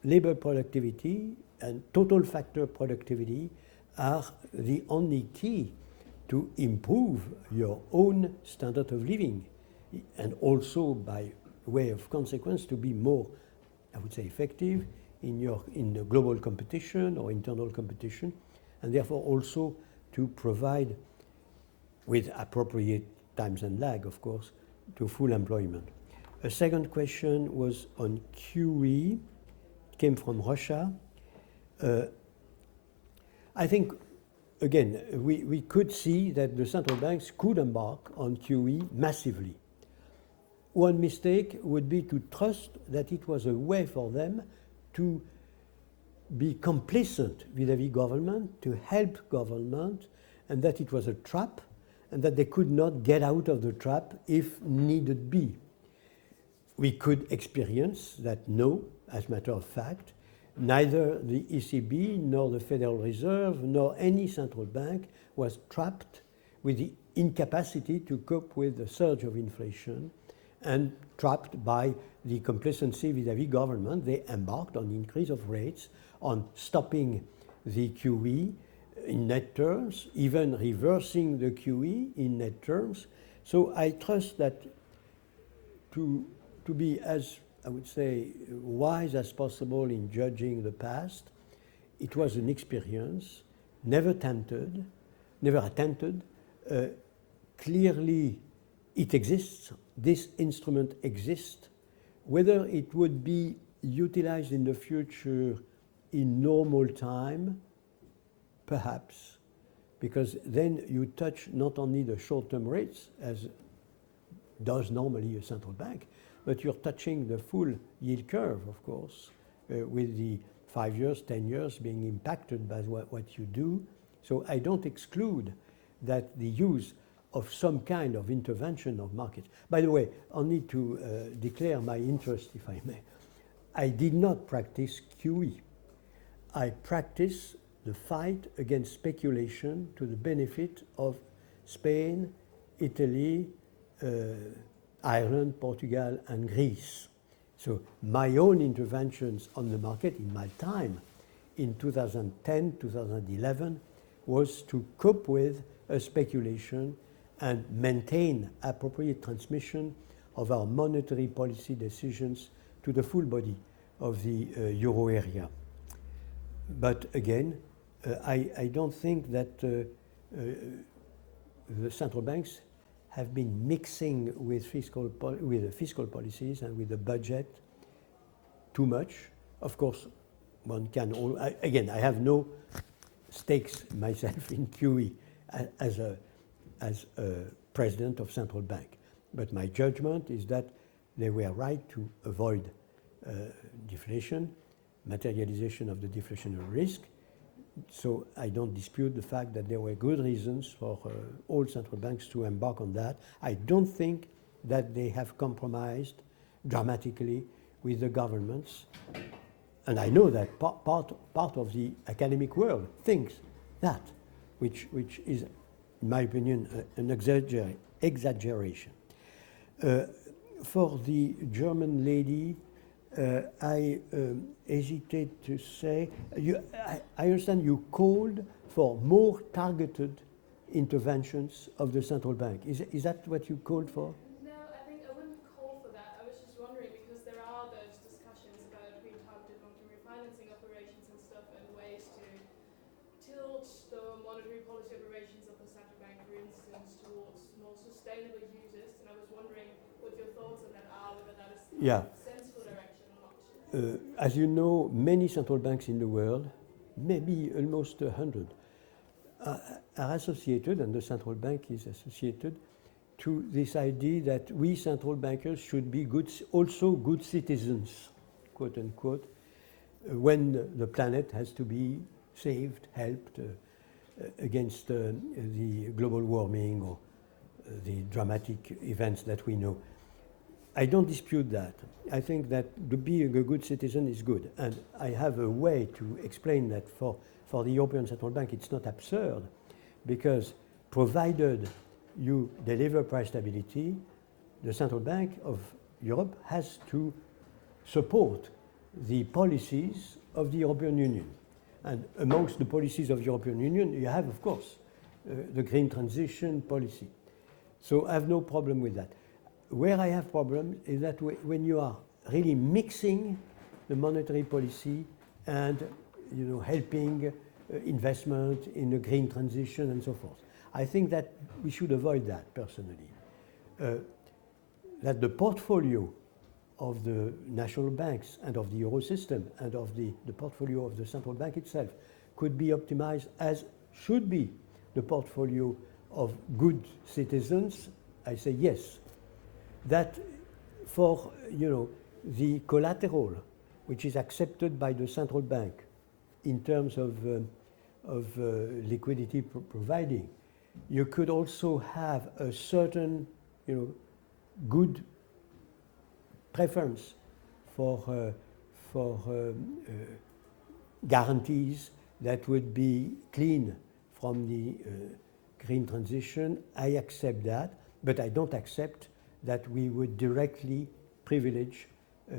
labor productivity and total factor productivity are the only key to improve your own standard of living, and also by way of consequence to be more, I would say, effective in the global competition or internal competition, and therefore also to provide, with appropriate times and lag, of course, to full employment. A second question was on QE, came from Russia. I think, again, we could see that the central banks could embark on QE massively. One mistake would be to trust that it was a way for them to be complacent vis-à-vis government, to help government, and that it was a trap, and that they could not get out of the trap if needed be. We could experience that no, as a matter of fact, neither the ECB nor the Federal Reserve nor any central bank was trapped with the incapacity to cope with the surge of inflation and trapped by the complacency vis-à-vis government. They embarked on the increase of rates, on stopping the QE in net terms, even reversing the QE in net terms. So I trust that to be as, I would say, wise as possible in judging the past, it was an experience, never attempted. Clearly, it exists. This instrument exists. Whether it would be utilized in the future in normal time, perhaps, because then you touch not only the short-term rates, as does normally a central bank, but you're touching the full yield curve, of course, with the 5 years, 10 years being impacted by what you do. So I don't exclude that the use of some kind of intervention of markets. By the way, only to declare my interest, if I may, I did not practice QE. I practice the fight against speculation to the benefit of Spain, Italy, Ireland, Portugal, and Greece. So my own interventions on the market in my time in 2010, 2011 was to cope with a speculation and maintain appropriate transmission of our monetary policy decisions to the full body of the euro area. But again, I don't think that the central banks have been mixing with fiscal policies and with the budget too much. Of course, one can again, I have no stakes myself in QE as a president of central bank, but my judgment is that they were right to avoid deflation, materialization of the deflationary risk. So I don't dispute the fact that there were good reasons for all central banks to embark on that. I don't think that they have compromised dramatically with the governments. And I know that part of the academic world thinks that, which is, in my opinion, an exaggeration. For the German lady, I hesitate to say, I understand you called for more targeted interventions of the central bank. Is that what you called for? No, I think I wouldn't call for that. I was just wondering, because there are those discussions about targeted long-term refinancing operations and stuff, and ways to tilt the monetary policy operations of the central bank, for instance, towards more sustainable uses. And I was wondering what your thoughts on that are, whether that is Yeah. sensible direction or not. As you know, many central banks in the world, maybe almost 100, are associated, and the central bank is associated, to this idea that we central bankers should be also good citizens, quote unquote, when the planet has to be saved, helped against the global warming or the dramatic events that we know. I don't dispute that. I think that being a good citizen is good. And I have a way to explain that for the European Central Bank, it's not absurd, because provided you deliver price stability, the Central Bank of Europe has to support the policies of the European Union. And amongst the policies of the European Union, you have, of course, the green transition policy. So I have no problem with that. Where I have problem is that when you are really mixing the monetary policy and helping investment in the green transition and so forth. I think that we should avoid that personally. That the portfolio of the national banks and of the euro system and of the portfolio of the central bank itself could be optimized, as should be the portfolio of good citizens. I say yes. That for the collateral which is accepted by the central bank in terms of liquidity providing, you could also have a certain good preference for guarantees that would be clean from the green transition. I accept that, but I don't accept that we would directly privilege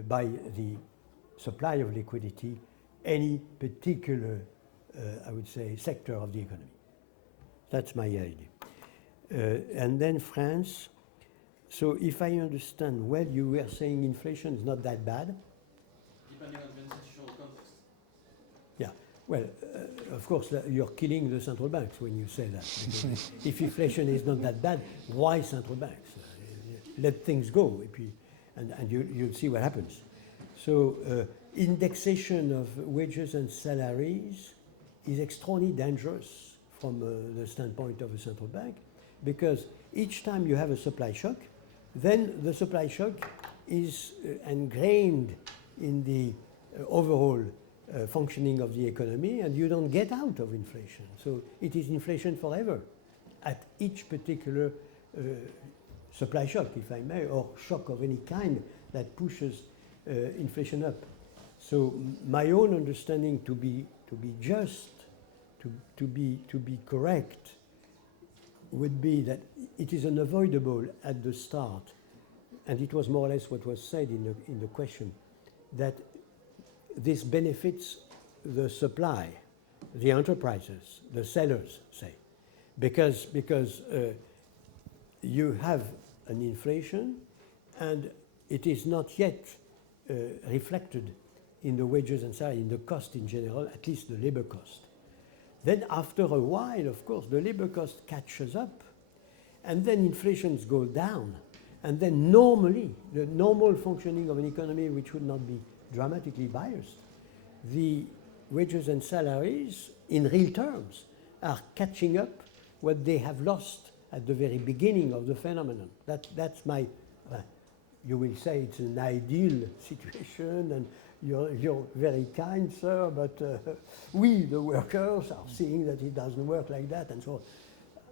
by the supply of liquidity any particular, I would say, sector of the economy. That's my idea. And then France. So if I understand well, you were saying inflation is not that bad? Depending on the institutional context. Yeah, well, of course, you're killing the central banks when you say that. Because if inflation is not that bad, why central banks? Let things go, and you'll see what happens. So indexation of wages and salaries is extremely dangerous from the standpoint of a central bank, because each time you have a supply shock, then the supply shock is ingrained in the overall functioning of the economy, and you don't get out of inflation. So it is inflation forever at each particular supply shock, if I may, or shock of any kind that pushes inflation up. So my own understanding, to be just, to be correct, would be that it is unavoidable at the start, and it was more or less what was said in the question, that this benefits the supply, the enterprises, the sellers, say, because you have an inflation and it is not yet reflected in the wages and salary, in the cost in general, at least the labor cost. Then after a while, of course, the labor cost catches up, and then inflation goes down. And then normally, the normal functioning of an economy which would not be dramatically biased, the wages and salaries in real terms are catching up what they have lost at the very beginning of the phenomenon. That's my, you will say it's an ideal situation, and you're very kind, sir, but we, the workers, are seeing that it doesn't work like that, and so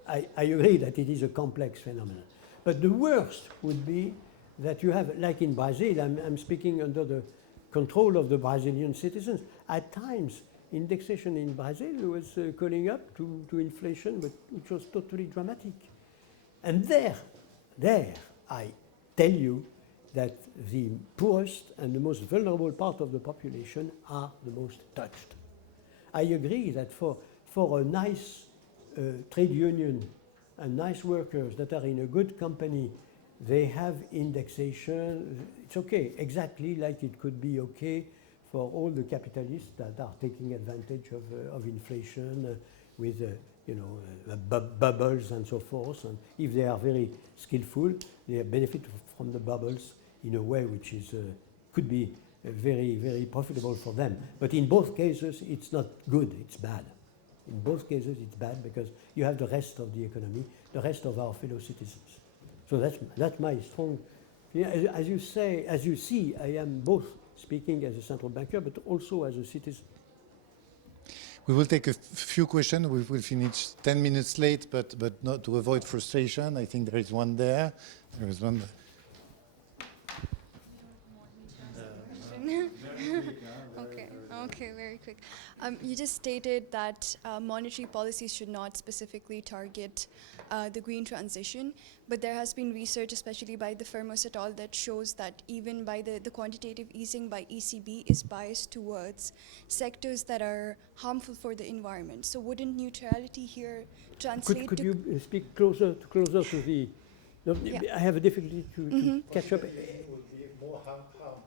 on. I agree that it is a complex phenomenon. But the worst would be that you have, like in Brazil, I'm speaking under the control of the Brazilian citizens. At times, indexation in Brazil was calling up to inflation, but which was totally dramatic. And there, I tell you that the poorest and the most vulnerable part of the population are the most touched. I agree that for a nice trade union and nice workers that are in a good company, they have indexation. It's okay, exactly like it could be okay for all the capitalists that are taking advantage of inflation with bubbles and so forth. And if they are very skillful, they benefit from the bubbles in a way which is could be very, very profitable for them. But in both cases, it's not good, it's bad. In both cases, it's bad because you have the rest of the economy, the rest of our fellow citizens. So that's my strong. As you say, as you see, I am both speaking as a central banker, but also as a citizen. We will take a few questions. We will finish 10 minutes late, but not to avoid frustration. I think there is one there. There is one there. Okay, very quick. You just stated that monetary policies should not specifically target the green transition, but there has been research, especially by the Fermos et al., that shows that even by the quantitative easing by ECB is biased towards sectors that are harmful for the environment. So wouldn't neutrality here translate Could to... you speak closer to the... No, Yeah. I have a difficulty to catch up. Would be more harmful,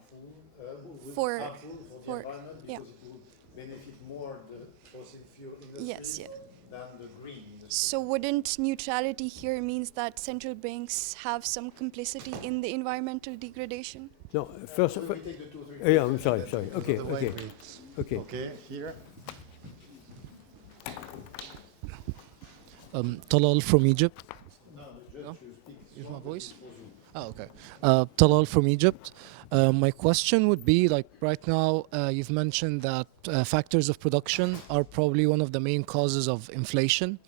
For- harmful for the for- environment yeah. because it would benefit more the fossil fuel industry Yes, yeah. than the green industry. So wouldn't neutrality here means that central banks have some complicity in the environmental degradation? No, first... So we take the two, three Yeah, I'm questions sorry, and sorry. then Okay, otherwise okay. Okay. Okay, here. Talal from Egypt. No, just you speak. Use my voice? Oh, okay. Talal from Egypt. My question would be, like, right now, you've mentioned that factors of production are probably one of the main causes of inflation.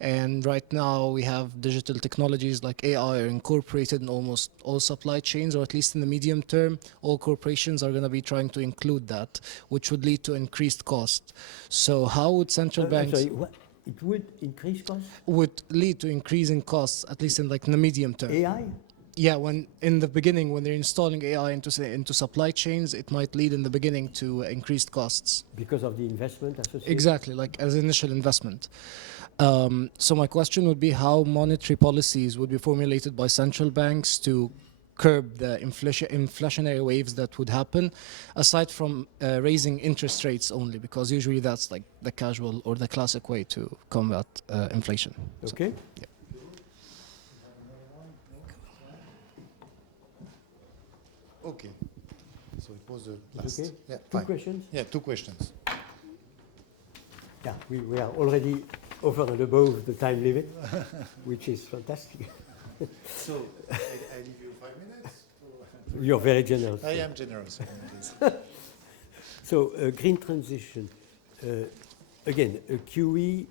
And right now we have digital technologies like AI are incorporated in almost all supply chains, or at least in the medium term, all corporations are going to be trying to include that, which would lead to increased cost. So how would central banks... Sorry, what? It would increase costs? would lead to increasing costs, at least in like in the medium term. AI? Yeah, when in the beginning, when they're installing AI into supply chains, it might lead in the beginning to increased costs. Because of the investment associated? Exactly, like as initial investment. So my question would be how monetary policies would be formulated by central banks to curb the inflationary waves that would happen, aside from raising interest rates only, because usually that's like the casual or the classic way to combat inflation. Okay. So, Okay. So it was the last. Okay. Yeah, Two fine. questions? Yeah, two questions. Yeah, we are already over and above the time limit, which is fantastic. So I give you 5 minutes. You're very generous. I am generous. So, green transition. Again, a QE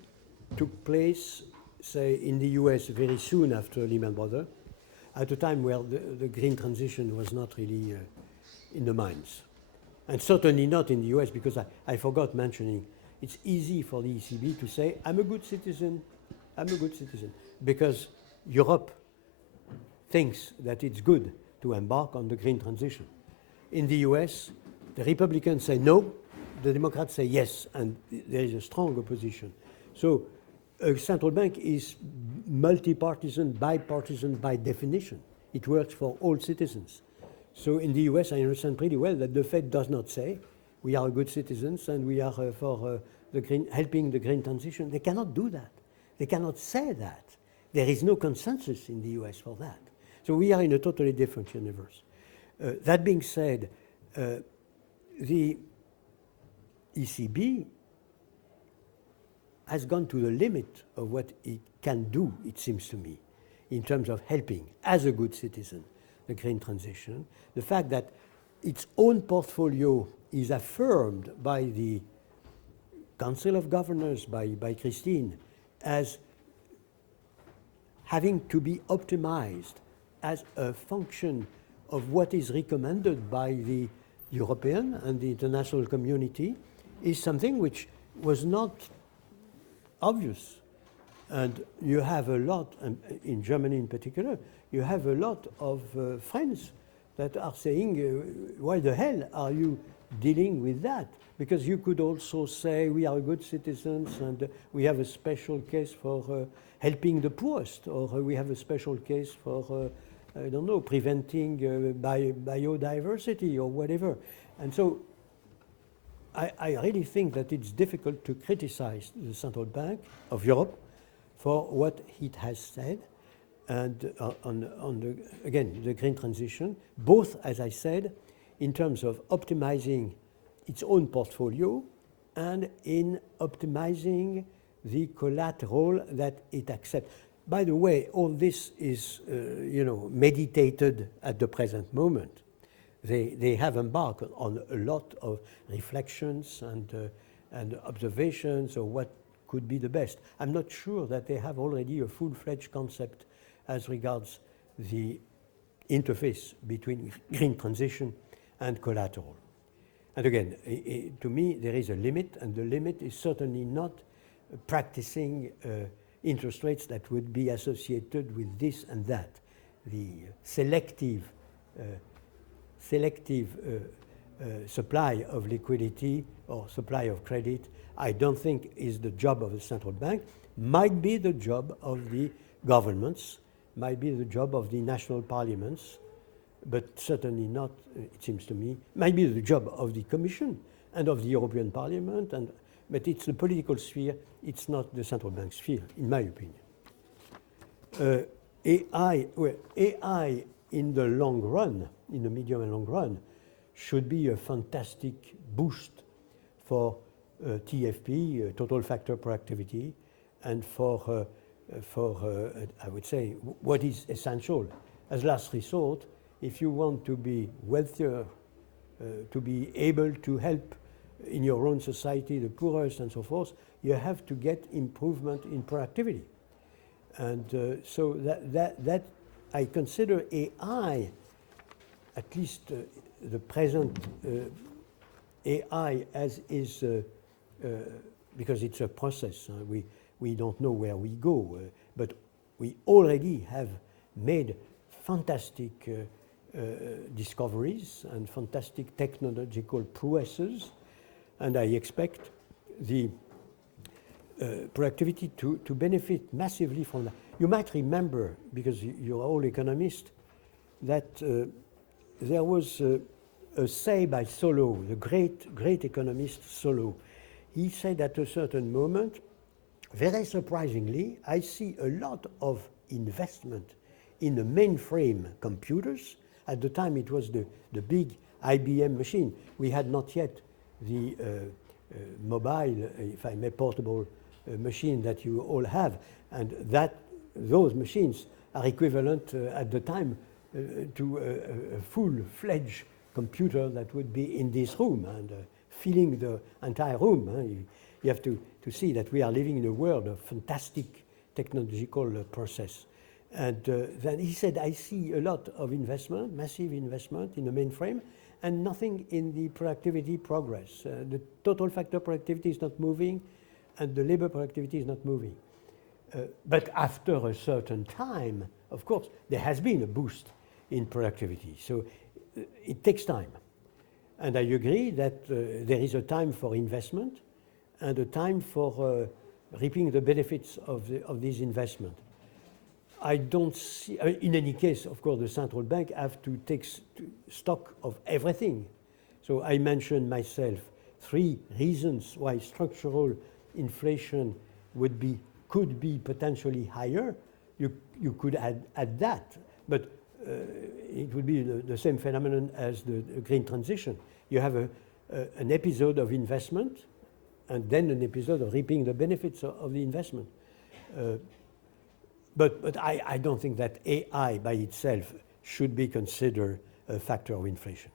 took place, say, in the US very soon after Lehman Brothers, at a time where the green transition was not really in the minds. And certainly not in the US, because I forgot mentioning, it's easy for the ECB to say, I'm a good citizen, because Europe thinks that it's good to embark on the green transition. In the US, the Republicans say no, the Democrats say yes, and there is a strong opposition. So a central bank is multi-partisan, bipartisan by definition. It works for all citizens. So in the US, I understand pretty well that the Fed does not say, we are good citizens and we are for helping the green transition. They cannot do that. They cannot say that. There is no consensus in the US for that. So we are in a totally different universe. That being said, the ECB has gone to the limit of what it can do, it seems to me, in terms of helping, as a good citizen, the green transition. The fact that its own portfolio is affirmed by the Council of Governors, by Christine, as having to be optimized as a function of what is recommended by the European and the international community is something which was not obvious. And you have a lot, in Germany in particular, you have a lot of friends that are saying, why the hell are you dealing with that? Because you could also say we are good citizens and we have a special case for helping the poorest, or we have a special case for, I don't know, preventing biodiversity or whatever. And so I really think that it's difficult to criticize the Central Bank of Europe for what it has said, and again, the green transition, both, as I said, in terms of optimizing its own portfolio and in optimizing the collateral that it accepts. By the way, all this is, meditated at the present moment. They have embarked on a lot of reflections and observations of what could be the best. I'm not sure that they have already a full-fledged concept as regards the interface between green transition and collateral. And again, to me, there is a limit, and the limit is certainly not practicing interest rates that would be associated with this and that. The selective supply of liquidity or supply of credit, I don't think is the job of the central bank. Might be the job of the governments, might be the job of the national parliaments, but certainly not, it seems to me, might be the job of the Commission and of the European Parliament, but it's the political sphere, it's not the central bank sphere, in my opinion. AI in the long run, in the medium and long run, should be a fantastic boost for TFP, total factor productivity, and for I would say, what is essential. As last resort, if you want to be wealthier, to be able to help in your own society, the poorest and so forth, you have to get improvement in productivity. And so that I consider AI, at least the present AI as is, because it's a process. We don't know where we go, but we already have made fantastic discoveries and fantastic technological prowesses, and I expect the productivity to benefit massively from that. You might remember, because you're all economists, that there was a say by Solow, the great economist Solow. He said at a certain moment, very surprisingly, I see a lot of investment in the mainframe computers. At the time, it was the big IBM machine. We had not yet the mobile, if I may, portable machine that you all have, and those machines are equivalent at the time to a full-fledged computer that would be in this room and filling the entire room. You have to see that we are living in a world of fantastic technological process. And then he said, I see a lot of investment, massive investment in the mainframe, and nothing in the productivity progress. The total factor productivity is not moving, and the labor productivity is not moving. But after a certain time, of course, there has been a boost in productivity. So it takes time. And I agree that there is a time for investment and a time for reaping the benefits of this investment. I don't see, in any case, of course, the central bank have to take stock of everything. So I mentioned myself 3 reasons why structural inflation could be potentially higher. You could add that, but it would be the same phenomenon as the green transition. You have an episode of investment and then an episode of reaping the benefits of the investment. But I don't think that AI by itself should be considered a factor of inflation.